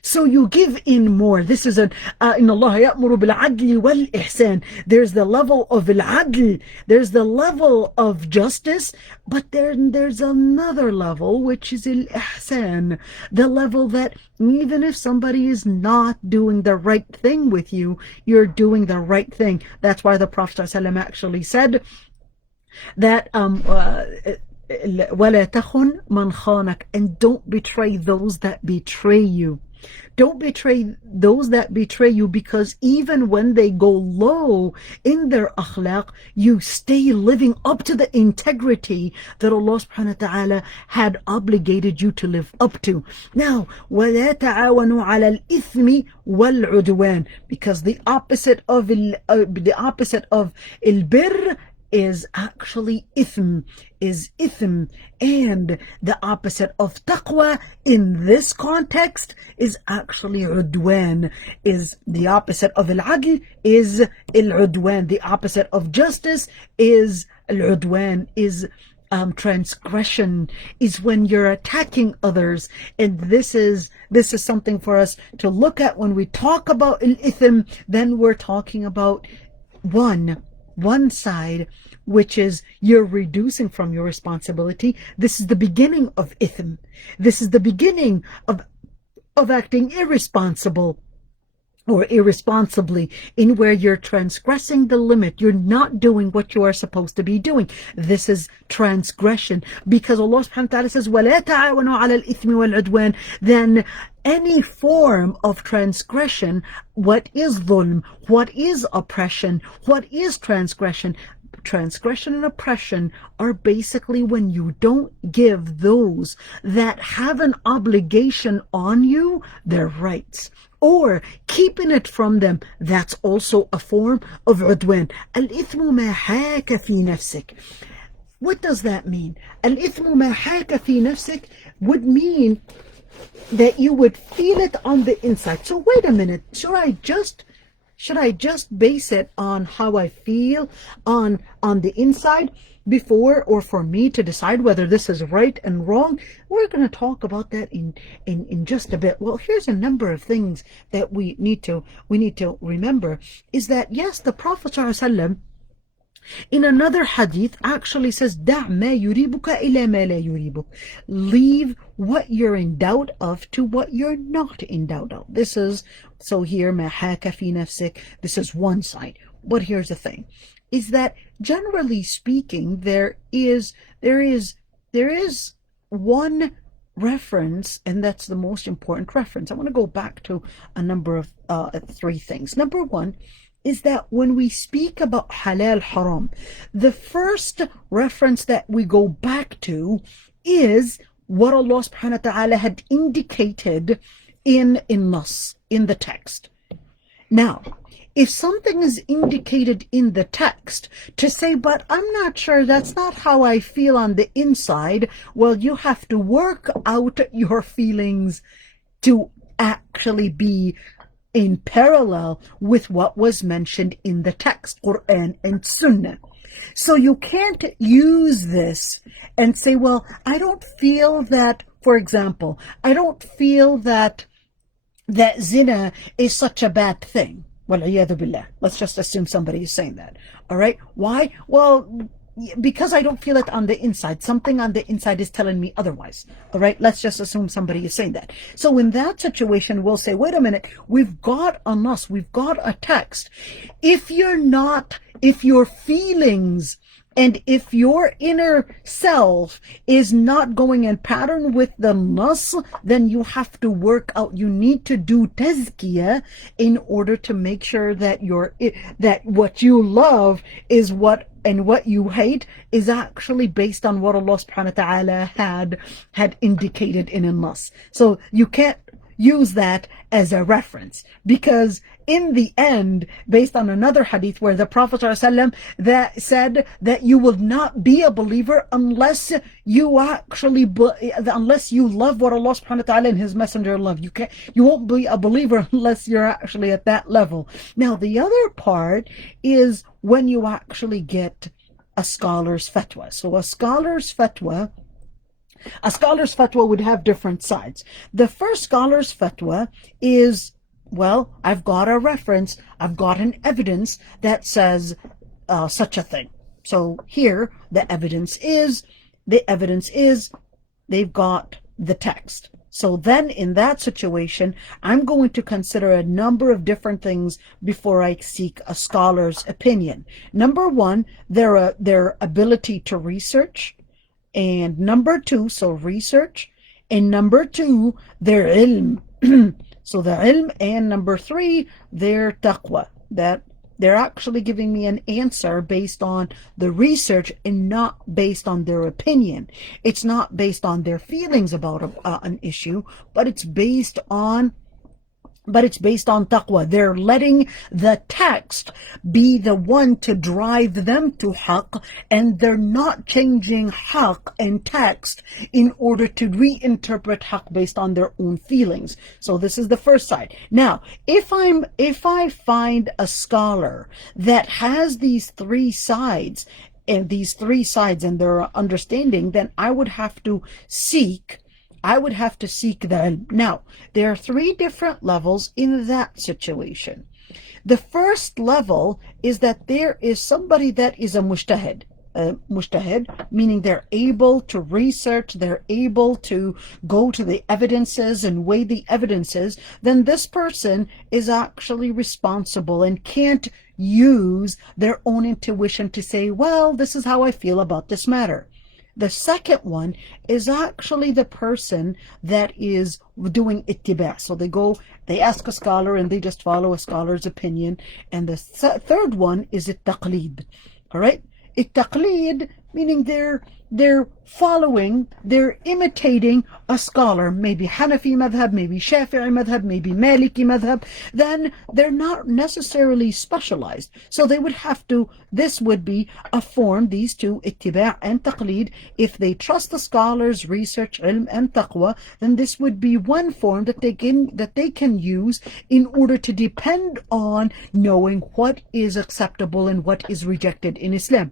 So you give in more. This is إن الله يأمر بالعدل والإحسان. There's the level of al-adl, there's the level of justice, but there's another level, which is al-ihsan, the level that even if somebody is not doing the right thing with you, you're doing the right thing. That's why the Prophet ﷺ actually said that وَلَا تَخُنْ مَنْ خَانَكَ, and don't betray those that betray you. Don't betray those that betray you, because even when they go low in their akhlaq, you stay living up to the integrity that Allah subhanahu wa ta'ala had obligated you to live up to. Now, وَلَا تَعَاوَنُوا عَلَى الْإِثْمِ وَالْعُدْوَانِ, because the opposite of al-bir is actually ithm, and the opposite of taqwa in this context is actually udwan, is the opposite of al-adl is al-udwan, the opposite of justice is al-udwan, is transgression, is when you're attacking others. And this is something for us to look at when we talk about al-ithm. Then we're talking about one side, which is you're reducing from your responsibility. This is the beginning of ithm. This is the beginning of acting irresponsible or irresponsibly, in where you're transgressing the limit. You're not doing what you are supposed to be doing. This is transgression, because Allah subhanahu wa ta'ala says, وَلَا تَعَاوَنُوا عَلَى الْإِثْمِ وَالْعُدْوَانِ. Then any form of transgression, what is dhulm, what is oppression, what is transgression? Transgression and oppression are basically when you don't give those that have an obligation on you their rights, or keeping it from them. That's also a form of udwan. Al-ithmu ma haka fi nafsik. What does that mean? Al-ithmu ma haka fi nafsik would mean that you would feel it on the inside. So wait a minute, should I just base it on how I feel on the inside before, or for me to decide whether this is right and wrong? We're going to talk about that in just a bit. Well, here's a number of things that we need to remember, is that yes, the Prophet ﷺ in another hadith actually says, دع ما يريبك إلى ما لا يريبك. Leave what you're in doubt of to what you're not in doubt of. This is, so here, ما حاك في نفسك, this is one side. But here's the thing, is that generally speaking, there is one reference, and that's the most important reference. I want to go back to a number of three things. Number one is that when we speak about halal haram, the first reference that we go back to is what Allah subhanahu wa ta'ala had indicated in nas, in the text. Now, if something is indicated in the text, to say, but I'm not sure, that's not how I feel on the inside, well, you have to work out your feelings to actually be in parallel with what was mentioned in the text, Quran and Sunnah. So you can't use this and say, well, I don't feel that, for example, I don't feel that zina is such a bad thing. Wal-iyadhu billah. Let's just assume somebody is saying that. All right? Why? Well, because I don't feel it on the inside. Something on the inside is telling me otherwise. All right? Let's just assume somebody is saying that. So in that situation, we'll say, wait a minute, we've got a nas, we've got a text. If your feelings And if your inner self is not going in pattern with the nas, then you have to work out. You need to do tazkiyah in order to make sure that that what you love is what, and what you hate is actually based on what Allah subhanahu wa ta'ala had indicated in a nas. So you can't use that as a reference, because in the end, based on another hadith where the Prophet ﷺ that said that you will not be a believer unless you actually unless you love what Allah subhanahu wa ta'ala and His Messenger love. You won't be a believer unless you're actually at that level. Now the other part is when you actually get a scholar's fatwa. So a scholar's fatwa would have different sides. The first scholar's fatwa is, well, I've got a reference, I've got an evidence that says such a thing. So here, the evidence is they've got the text. So then in that situation, I'm going to consider a number of different things before I seek a scholar's opinion. Number one, their ability to research. And number two, so research. And number two, their ilm. So the ilm. And number three, their taqwa. That they're actually giving me an answer based on the research and not based on their opinion. It's not based on their feelings about an issue, but it's based on taqwa. They're letting the text be the one to drive them to haqq, and they're not changing haqq and text in order to reinterpret haqq based on their own feelings. So this is the first side. Now, if I find a scholar that has these three sides and their understanding, then I would have to seek the ilm. Now, there are three different levels in that situation. The first level is that there is somebody that is a mujtahid. Mujtahid, meaning they're able to research, they're able to go to the evidences and weigh the evidences. Then this person is actually responsible and can't use their own intuition to say, well, this is how I feel about this matter. The second one is actually the person that is doing ittiba. So they ask a scholar and they just follow a scholar's opinion. And the third one is it-taqleed. All right? It-taqleed, meaning they're imitating a scholar, maybe Hanafi madhab, maybe Shafi'i madhab, maybe Maliki madhab. Then they're not necessarily specialized. So this would be a form, these two, ittiba' and taqleed. If they trust the scholars, research, ilm, and taqwa, then this would be one form that they can use in order to depend on knowing what is acceptable and what is rejected in Islam.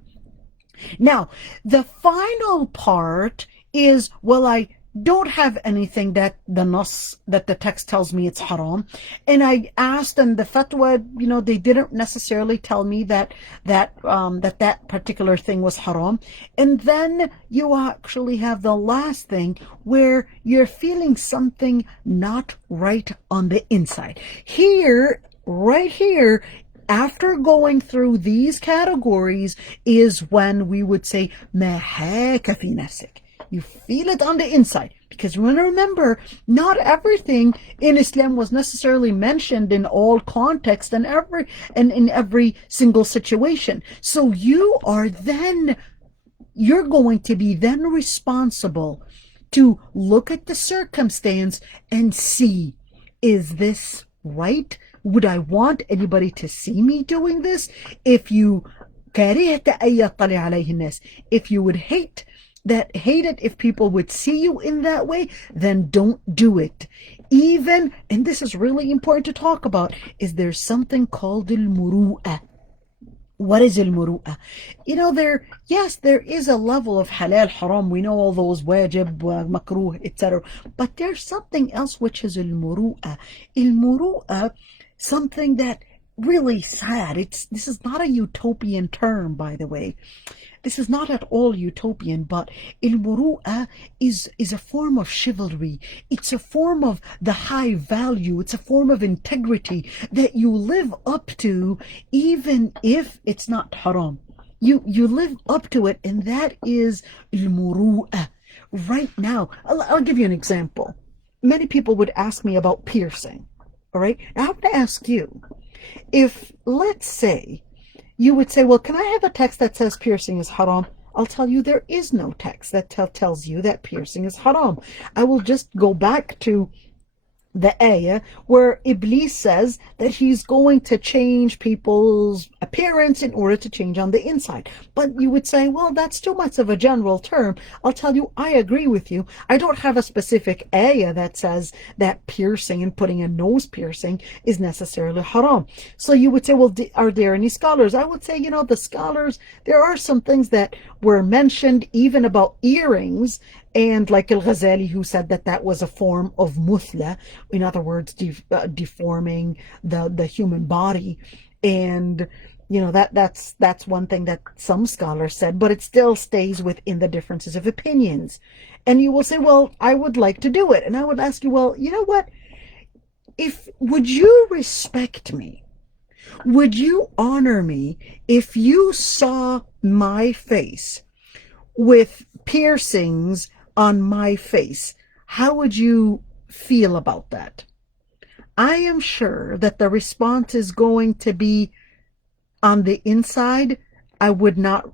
Now, the final part is, well, I don't have anything that the text tells me it's haram, and I asked, and the fatwa, they didn't necessarily tell me that particular thing was haram. And then you actually have the last thing where you're feeling something not right on the inside. Right here, after going through these categories is when we would say, ما حاك في نفسك. You feel it on the inside. Because remember, not everything in Islam was necessarily mentioned in all contexts and in every single situation. So you're going to be then responsible to look at the circumstance and see, is this right? Would I want anybody to see me doing this? If you if you would hate it if people would see you in that way, then don't do it. Even, and this is really important to talk about, is there's something called al-muru'ah. What is al-muru'ah? There is a level of halal, haram. We know all those wajib, makruh, etc. But there's something else which is al-muru'ah. Al-muru'ah, something that really sad. This is not a utopian term, by the way. This is not at all utopian, but al-muru'ah is a form of chivalry. It's a form of the high value. It's a form of integrity that you live up to, even if it's not haram. you live up to it, and that is المروءة. Right now, I'll give you an example. Many people would ask me about piercing. All right, now I'm going to ask you, if let's say you would say, well, can I have a text that says piercing is haram? I'll tell you there is no text that tells you that piercing is haram. I will just go back to the ayah where Iblis says that he's going to change people's appearance in order to change on the inside. But you would say, well, that's too much of a general term. I'll tell you, I agree with you. I don't have a specific ayah that says that piercing and putting a nose piercing is necessarily haram. So you would say, well, are there any scholars? I would say, the scholars, there are some things that were mentioned even about earrings, and like Al-Ghazali, who said that that was a form of muthla, in other words, deforming the human body. And that's one thing that some scholars said, but it still stays within the differences of opinions. And you will say, well, I would like to do it. And I would ask you, well, you know what? Would you respect me? Would you honor me if you saw my face with piercings on my face? How would you feel about that? I am sure that the response is going to be, on the inside, I would not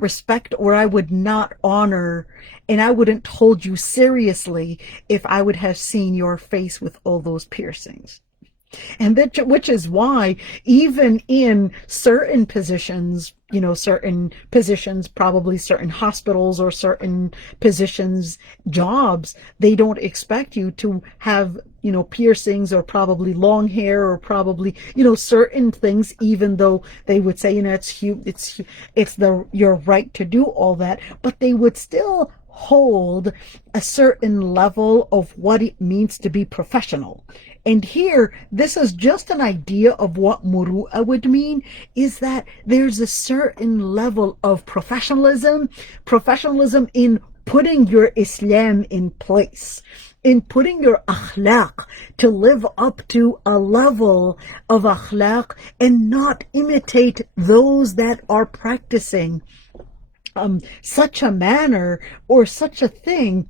respect, or I would not honor, and I wouldn't hold you seriously if I would have seen your face with all those piercings. And which is why even in certain positions, probably certain hospitals or certain positions, jobs, they don't expect you to have, piercings or probably long hair or probably, certain things, even though they would say, it's your right to do all that, but they would still hold a certain level of what it means to be professional. And here, this is just an idea of what muru'ah would mean, is that there's a certain level of professionalism in putting your Islam in place, in putting your akhlaq to live up to a level of akhlaq and not imitate those that are practicing such a manner or such a thing,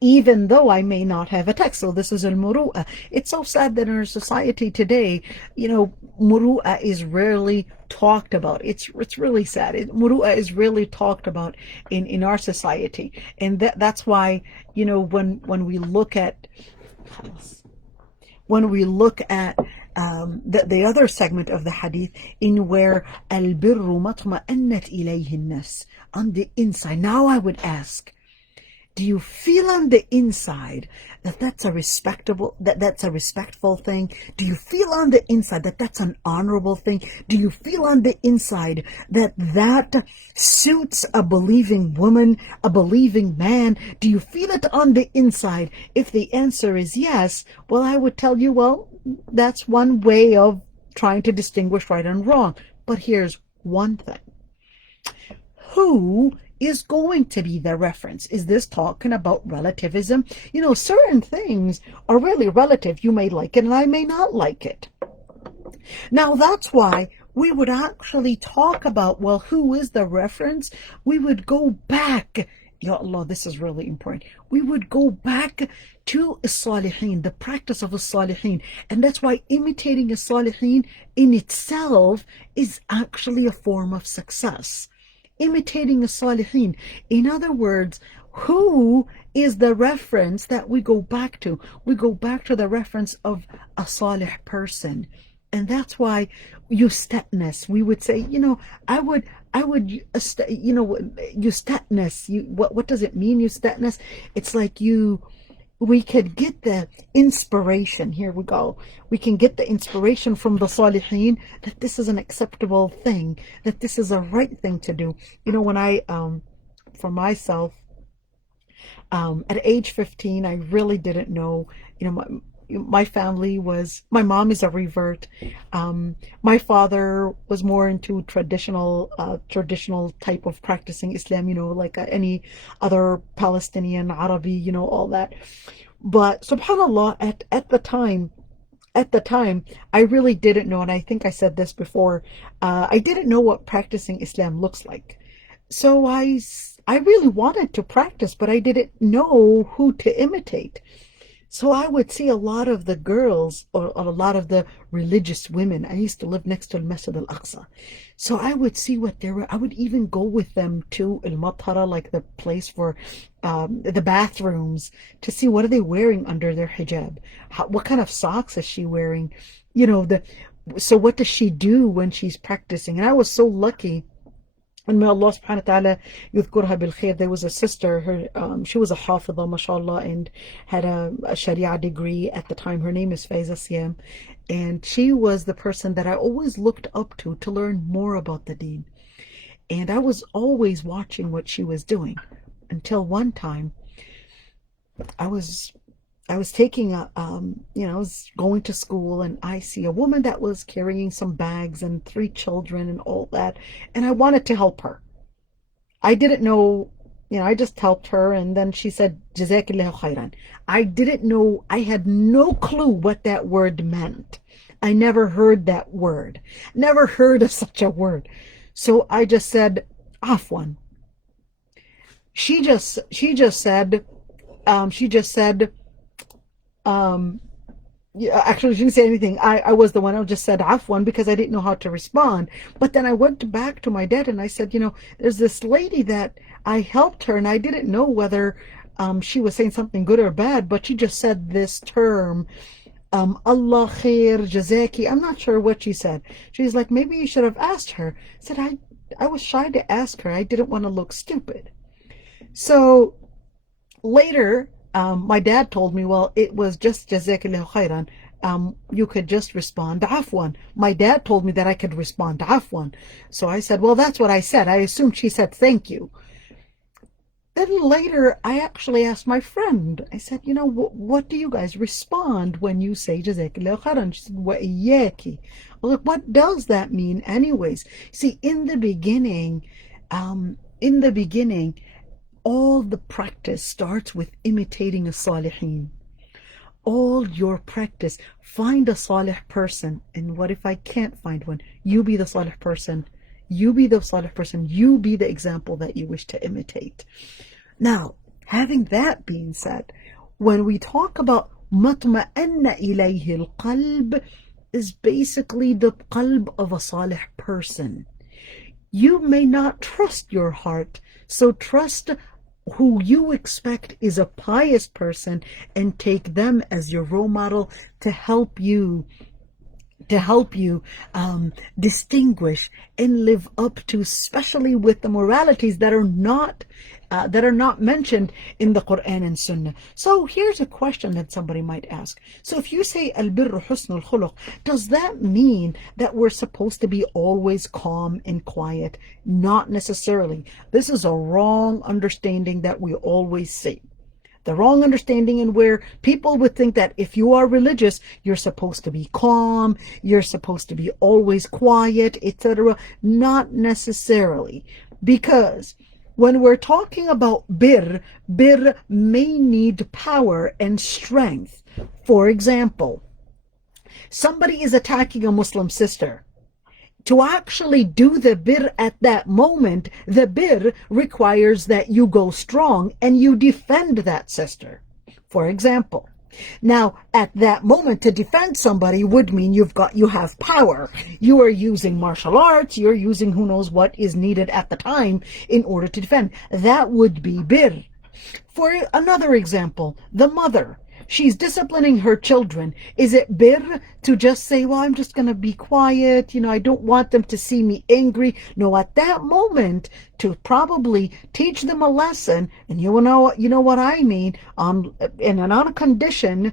even though I may not have a text. So this is al-muru'ah. It's so sad that in our society today, muru'ah is rarely talked about. It's really sad. Muru'ah is really talked about in our society. And that's why, when we look at the other segment of the hadith, in where al-birru matma'annat ilayhi an-nafs, on the inside. Now I would ask, do you feel on the inside that that's a respectful thing? Do you feel on the inside that that's an honorable thing? Do you feel on the inside that suits a believing woman, a believing man? Do you feel it on the inside? If the answer is yes, well, I would tell you, well, that's one way of trying to distinguish right and wrong. But here's one thing. Who is going to be the reference? Is this talking about relativism? Certain things are really relative. You may like it and I may not like it. Now, that's why we would actually talk about, well, who is the reference? We would go back. Ya Allah, this is really important. We would go back to as-salihin, the practice of as-salihin. And that's why imitating as-salihin in itself is actually a form of success. Imitating as-salihin. In other words, who is the reference that we go back to? We go back to the reference of a salih person. And that's why yustatnas, we would say, I would, yustatnas, what does it mean, yustatnas? It's like we could get the inspiration. Here we go. We can get the inspiration from the salihin that this is an acceptable thing, that this is a right thing to do. When I, for myself, at age 15, I really didn't know, my family was, my mom is a revert. My father was more into traditional type of practicing Islam, like any other Palestinian, Arabi, all that. But subhanAllah, at the time, at the time, I really didn't know, and I think I said this before, I didn't know what practicing Islam looks like. So I really wanted to practice, but I didn't know who to imitate. So I would see a lot of the girls or a lot of the religious women. I used to live next to Masjid al-Aqsa. So I would see what they were. I would even go with them to al-Matara, like the place for the bathrooms, to see what are they wearing under their hijab. What kind of socks is she wearing? You know, so what does she do when she's practicing? And I was so lucky. And may Allah subhanahu wa ta'ala yudhkurha bil khair. There was a sister, she was a hafidha, mashallah, and had a sharia degree at the time. Her name is Faiza Siyam. And she was the person that I always looked up to learn more about the deen. And I was always watching what she was doing until one time I was taking I was going to school, and I see a woman that was carrying some bags and 3 children and all that, and I wanted to help her. I didn't know, I just helped her, and then she said, Jazakillahu khairan. I didn't know, I had no clue what that word meant. I never heard that word, never heard of such a word. So I just said, Afwan. She just said, yeah, actually, she didn't say anything. I was the one who just said afwan because I didn't know how to respond. But then I went back to my dad and I said, there's this lady that I helped her, and I didn't know whether she was saying something good or bad, but she just said this term, Allah khair, jazaki. I'm not sure what she said. She's like, maybe you should have asked her. I said, I was shy to ask her. I didn't want to look stupid. So later, my dad told me, well, it was just Jazakallahu khairan. You could just respond afwan. My dad told me that I could respond afwan. So I said, well, that's what I said. I assumed she said thank you. Then later, I actually asked my friend. I said, what do you guys respond when you say Jazakallahu khairan? She said, wa iyyaki. Well, look, what does that mean anyways? See, in the beginning, all the practice starts with imitating a salihin. All your practice, find a salih person. And what if I can't find one? You be the salih person. You be the salih person. You be the example that you wish to imitate. Now, having that being said, when we talk about matma'anna ilayhi al-qalb, is basically the qalb of a salih person. You may not trust your heart, so trust who you expect is a pious person and take them as your role model to help you distinguish and live up to, especially with the moralities that are not mentioned in the Quran and Sunnah. So here's a question that somebody might ask. So if you say al-birru husnul khuluq, does that mean that we're supposed to be always calm and quiet? Not necessarily. This is a wrong understanding that we always see. The wrong understanding, in where people would think that if you are religious, you're supposed to be calm, you're supposed to be always quiet, etc. Not necessarily. Because when we're talking about bir may need power and strength. For example, somebody is attacking a Muslim sister. To actually do the bir at that moment, the bir requires that you go strong and you defend that sister. For example, now at that moment, to defend somebody would mean you have power. You are using martial arts, you're using who knows what is needed at the time in order to defend. That would be bir. For another example, the mother. She's disciplining her children. Is it bir to just say, well, I'm just going to be quiet, I don't want them to see me angry? No, at that moment, to probably teach them a lesson, and you know what I mean, on a condition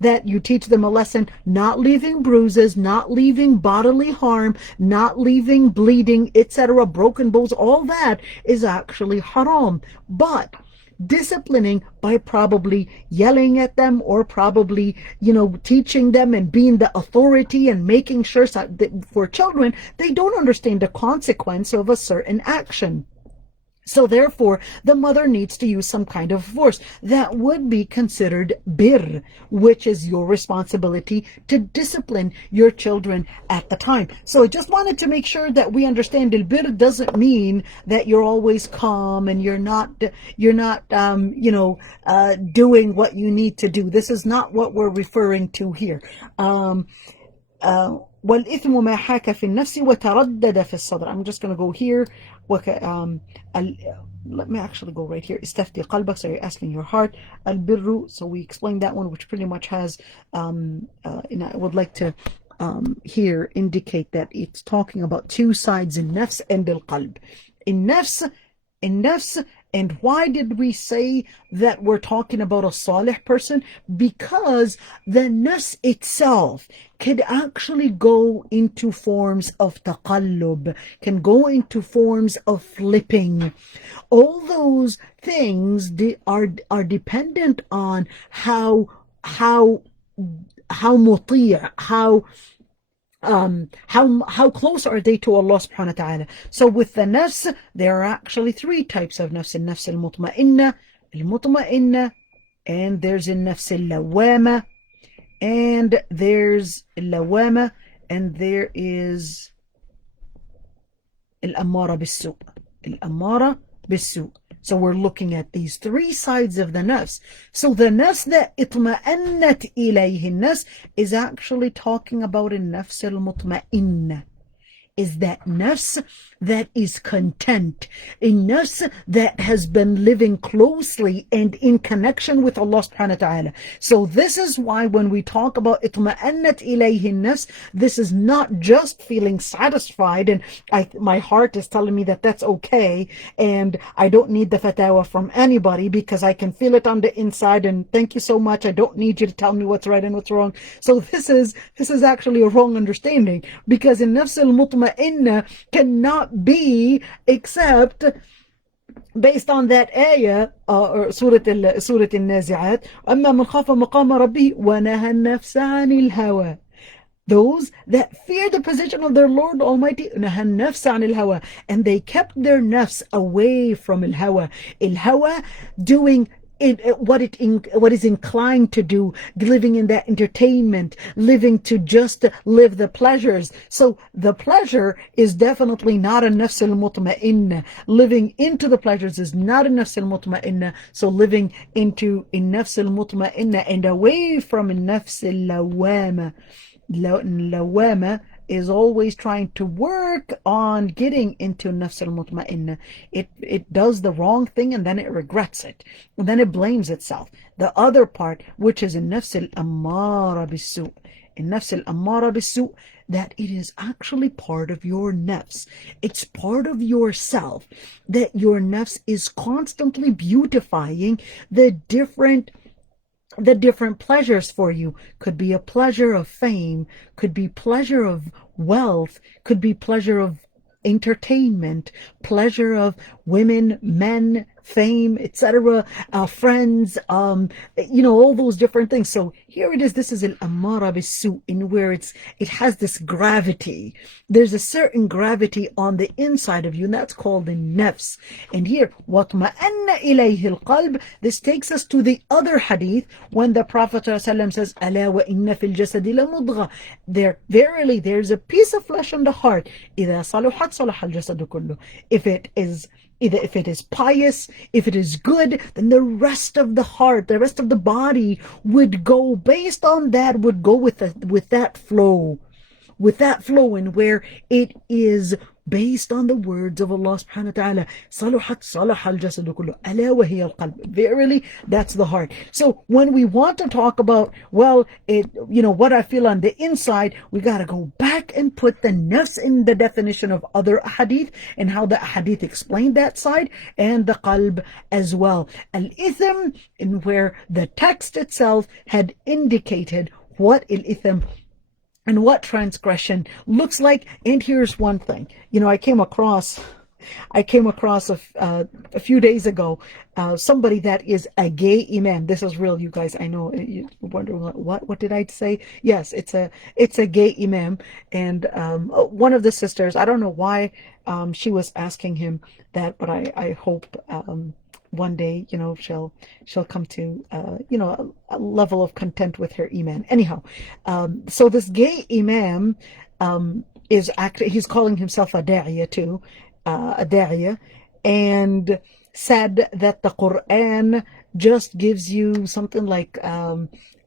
that you teach them a lesson, not leaving bruises, not leaving bodily harm, not leaving bleeding, etc., broken bones, all that is actually haram. But disciplining by probably yelling at them, or probably, teaching them and being the authority and making sure that for children, they don't understand the consequence of a certain action. So therefore, the mother needs to use some kind of force. That would be considered bir, which is your responsibility to discipline your children at the time. So I just wanted to make sure that we understand el bir doesn't mean that you're always calm and you're not doing what you need to do. This is not what we're referring to here. والإثم ما حاك في النفس وتردد في الصدر. I'm just going to go here. Let me actually go right here. استفتي قلبك, so you're asking your heart. البر, so we explained that one, which pretty much has, and I would like to here indicate that it's talking about two sides, in nafs and al-qalb. In nafs, and why did we say that we're talking about a salih person? Because the nafs itself can actually go into forms of taqallub, can go into forms of flipping. All those things are dependent on how muti', how close are they to Allah subhanahu wa ta'ala. So with the nafs, there are actually three types of nafs: al-nafs al-mutma'inna, and there's al-nafs al-lawama, and there's al-lawama, and there is al-ammara bis-su'. Al-ammara bis-su'. So we're looking at these three sides of the nafs. So the nafs that itma'annat ilayhi nafs is actually talking about a nafs al-mutma'inna. Is that nafs that is content, a nafs that has been living closely and in connection with Allah subhanahu wa ta'ala. So this is why when we talk about itma'annat ilayhi nafs, this is not just feeling satisfied and my heart is telling me that that's okay and I don't need the fatwa from anybody because I can feel it on the inside and thank you so much, I don't need you to tell me what's right and what's wrong. So this is actually a wrong understanding, because in nafs al-mutma'inna cannot be except based on that ayah or Surah al-Nazi'at, أما من خاف مقام ربه ونهى النفس عن الهوى. Those that fear the position of their Lord Almighty, نهى النفس عن الهوى, and they kept their nafs away from al-hawa. Al-hawa, doing what is inclined to do, living in that entertainment, living to just live the pleasures. So the pleasure is definitely not a nafs al-mutma'inna. Living into the pleasures is not a nafs al-mutma'inna. So living into a nafs al-mutma'inna and away from a nafs al-lawama. Lawama is always trying to work on getting into nafs al-mutma'inna. It does the wrong thing and then it regrets it. And then it blames itself. The other part, which is in nafs al-ammara bis-su'. In nafs al-ammara bis-su', that it is actually part of your nafs. It's part of yourself. That your nafs is constantly beautifying the different pleasures for you. Could be a pleasure of fame, could be pleasure of wealth, could be pleasure of entertainment, pleasure of women, men, fame, etc., friends, all those different things. So here it is. This is al-ammara bis-su', in where it has this gravity. There's a certain gravity on the inside of you, and that's called the nafs. And here, وَطْمَأَنَّ إِلَيْهِ الْقَلْبِ, this takes us to the other hadith when the Prophet ﷺ says, أَلَا وَإِنَّ فِي الْجَسَدِ لَمُضْغَةً, there verily there's a piece of flesh on the heart. إِذَا صَلُحَتْ صَلَحَ الْجَسَدُ كُلُّهُ. If it is pious, if it is good, then the rest of the heart, the rest of the body would go based on that, would go with that flow, in where it is based on the words of Allah subhanahu wa ta'ala. Saluhat salaha al-jasadu kullu, ala wa hiya al-qalb. Verily, that's the heart. So when we want to talk about, what I feel on the inside, we got to go back and put the nafs in the definition of other hadith and how the hadith explained that side, and the qalb as well. Al-itham, in where the text itself had indicated what al-itham and what transgression looks like. And here's one thing, I came across I came across a few days ago somebody that is a gay imam. This is real, you guys. I know you're wondering what did I say? Yes, it's a gay imam, and one of the sisters. I don't know why she was asking him that, but I hope. One day, she'll come to, a level of content with her iman. Anyhow, so this gay imam is he's calling himself a da'iyah too, a da'iyah, and said that the Quran just gives you something like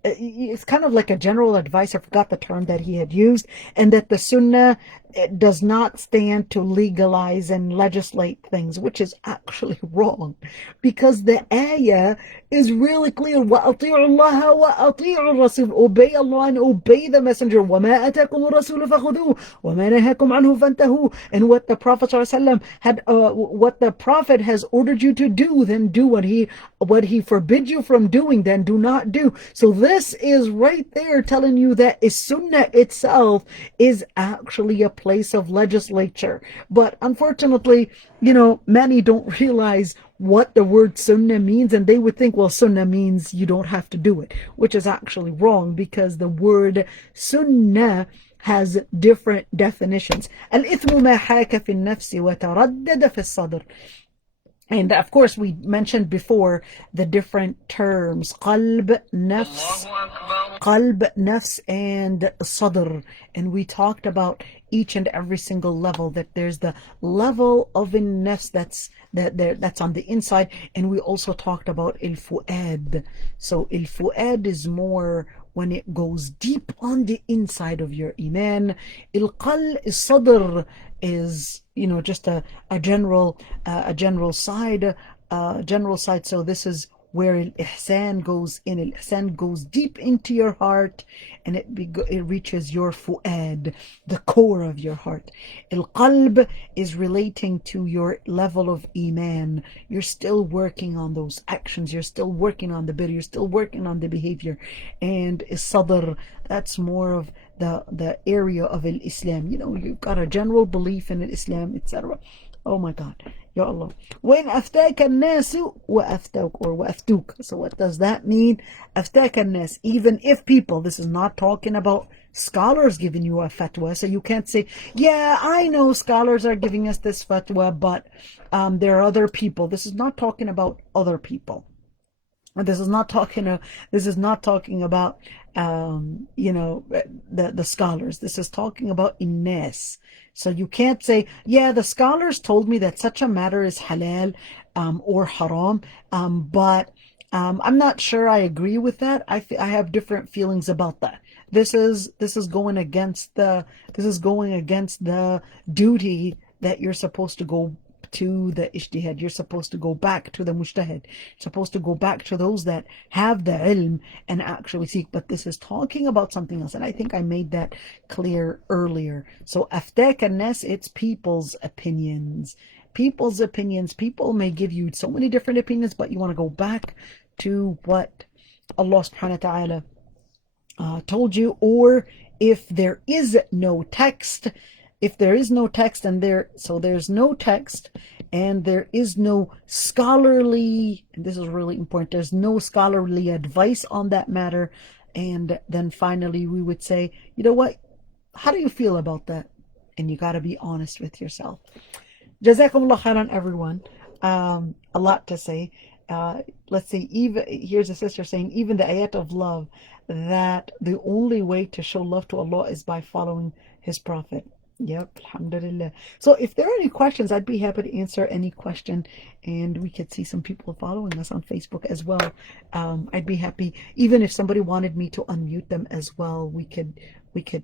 it's kind of like a general advice. I forgot the term that he had used, and that the Sunnah does not stand to legalize and legislate things, which is actually wrong, because the ayah is really clear. وَأَطِيعُوا اللَّهَ وَأَطِيعُوا الرَّسُولَ. Obey Allah and obey the Messenger. وَمَا أَتَاكُمُ الرَّسُولُ فَخُذُوهُ وَمَا نَهَاكُمْ عَنْهُ فَانْتَهُوا. And what the Prophet ﷺ had, what the Prophet has ordered you to do, then do. What he forbid you from doing, then do not do. So this is right there telling you that Sunnah itself is actually a place of legislature. But unfortunately, many don't realize what the word Sunnah means, and they would think, well, Sunnah means you don't have to do it, which is actually wrong, because the word Sunnah has different definitions. الإثم ما حاك في النفس وتردد في الصدر. And of course, we mentioned before the different terms, qalb, nafs, and sadr. And we talked about each and every single level, that there's the level of a nafs that's on the inside. And we also talked about il-fu'ad. So il-fu'ad is more when it goes deep on the inside of your iman. Sadr is, just a general side, So this is where al-ihsan goes in. Al-ihsan goes deep into your heart, and it reaches your fu'ad, the core of your heart. Al-qalb is relating to your level of iman. You're still working on those actions. You're still working on the bid. You're still working on the behavior. And sadr, that's more of the area of Islam. You've got a general belief in Islam, etc. Oh my God, Ya Allah. When أفتاك الناس وأفتوك, or وأفتوك. So what does that mean? أفتاك الناس, even if people, this is not talking about scholars giving you a fatwa. So you can't say, yeah, I know scholars are giving us this fatwa, but there are other people. This is not talking about other people. This is not talking about the scholars. This is talking about innas. So you can't say, yeah, the scholars told me that such a matter is halal or haram, but I'm not sure I agree with that. I have different feelings about that. This is going against the duty that you're supposed to go to the ijtihad. You're supposed to go back to the mujtahid. You're supposed to go back to those that have the ilm and actually seek. But this is talking about something else, and I think I made that clear earlier. So aftak an-nas, it's people's opinions. People's opinions. People may give you so many different opinions, but you want to go back to what Allah subhanahu wa ta'ala told you. Or if there is no text, there's no text and there's no text and there is no scholarly, and this is really important, there's no scholarly advice on that matter. And then finally we would say, you know what, how do you feel about that? And you got to be honest with yourself. Jazakumullah khairan, everyone. A lot to say. Let's see, here's a sister saying, even the ayat of love, that the only way to show love to Allah is by following His Prophet. Yep, alhamdulillah. So if there are any questions, I'd be happy to answer any question, and we could see some people following us on Facebook as well. I'd be happy, even if somebody wanted me to unmute them as well, we could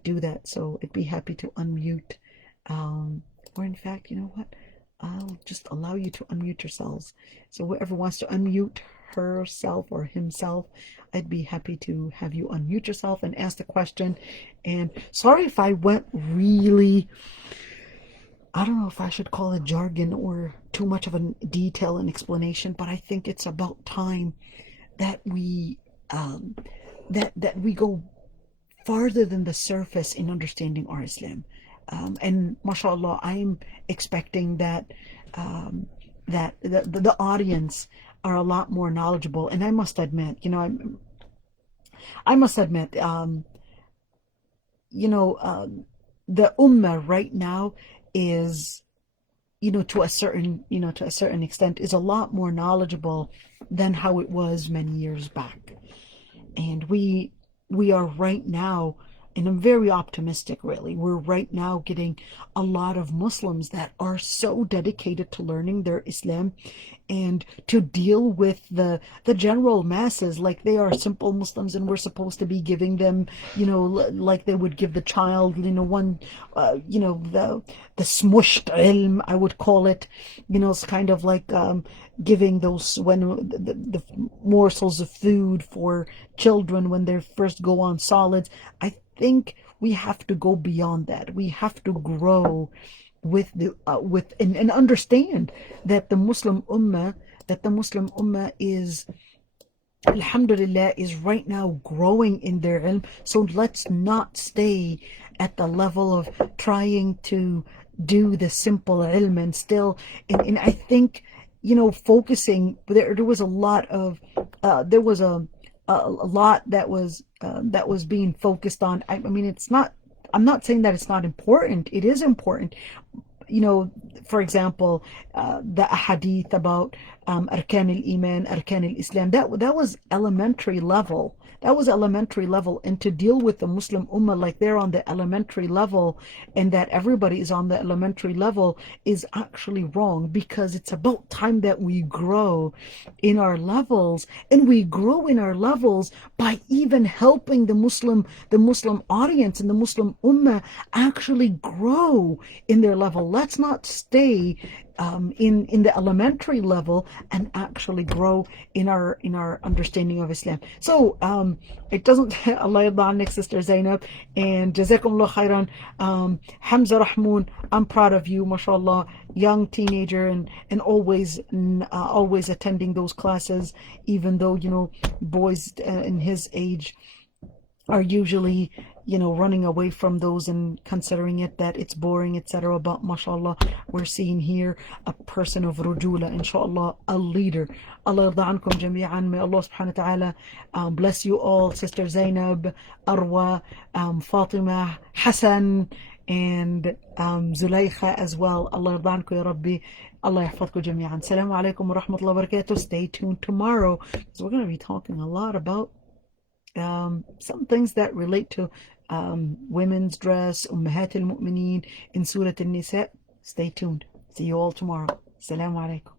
do that. So I'd be happy to unmute, or in fact, you know what, I'll just allow you to unmute yourselves. So whoever wants to unmute herself or himself, I'd be happy to have you unmute yourself and ask the question. And sorry if I went really, I don't know if I should call it jargon or too much of a detail and explanation, but I think it's about time that we that we go farther than the surface in understanding our Islam. And mashallah, I'm expecting that that the audience are a lot more knowledgeable. And I must admit, I must admit, you know, the ummah right now is, to a certain extent, is a lot more knowledgeable than how it was many years back. And we are right now, and I'm very optimistic, really. We're right now getting a lot of Muslims that are so dedicated to learning their Islam and to deal with the general masses like they are simple Muslims, and we're supposed to be giving them, like they would give the child, one, the smushed ilm, I would call it. It's kind of like giving those the morsels of food for children when they first go on solids. I think we have to go beyond that. We have to grow and understand that the Muslim ummah is, alhamdulillah, is right now growing in their ilm. So let's not stay at the level of trying to do the simple ilm and still, and I think, focusing, there was a lot of there was a lot that was being focused on. I mean, it's not, I'm not saying that it's not important. It is important. For example, the hadith about arkan al-iman, arkan al-islam, that was elementary level. That was elementary level. And to deal with the Muslim ummah like they're on the elementary level, and that everybody is on the elementary level, is actually wrong, because it's about time that we grow in our levels. And we grow in our levels by even helping the Muslim audience and the Muslim ummah actually grow in their level. Let's not stay in the elementary level, and actually grow in our understanding of Islam. So it doesn't. Allah yarda anik, Sister Zainab, and Jazakumullah khairan. Hamza Rahmoon, I'm proud of you, mashallah, young teenager, and always attending those classes, even though boys in his age are usually running away from those and considering it that it's boring, etc. But mashallah, we're seeing here a person of rujula, inshallah, a leader. Allah yarda ankum jami'an. May Allah subhanahu wa ta'ala bless you all, Sister Zainab, Arwa, Fatima, Hassan, and Zulaykha as well. Allah yarda ankum ya Rabbi. Allah yahfadkum jami'an. Assalamu alaikum wa rahmatullahi wa barakatuh. Stay tuned tomorrow, because we're going to be talking a lot about some things that relate to women's dress, Ummahat al-Mu'mineen in Surah An-Nisa. Stay tuned. See you all tomorrow. Assalamu alaikum.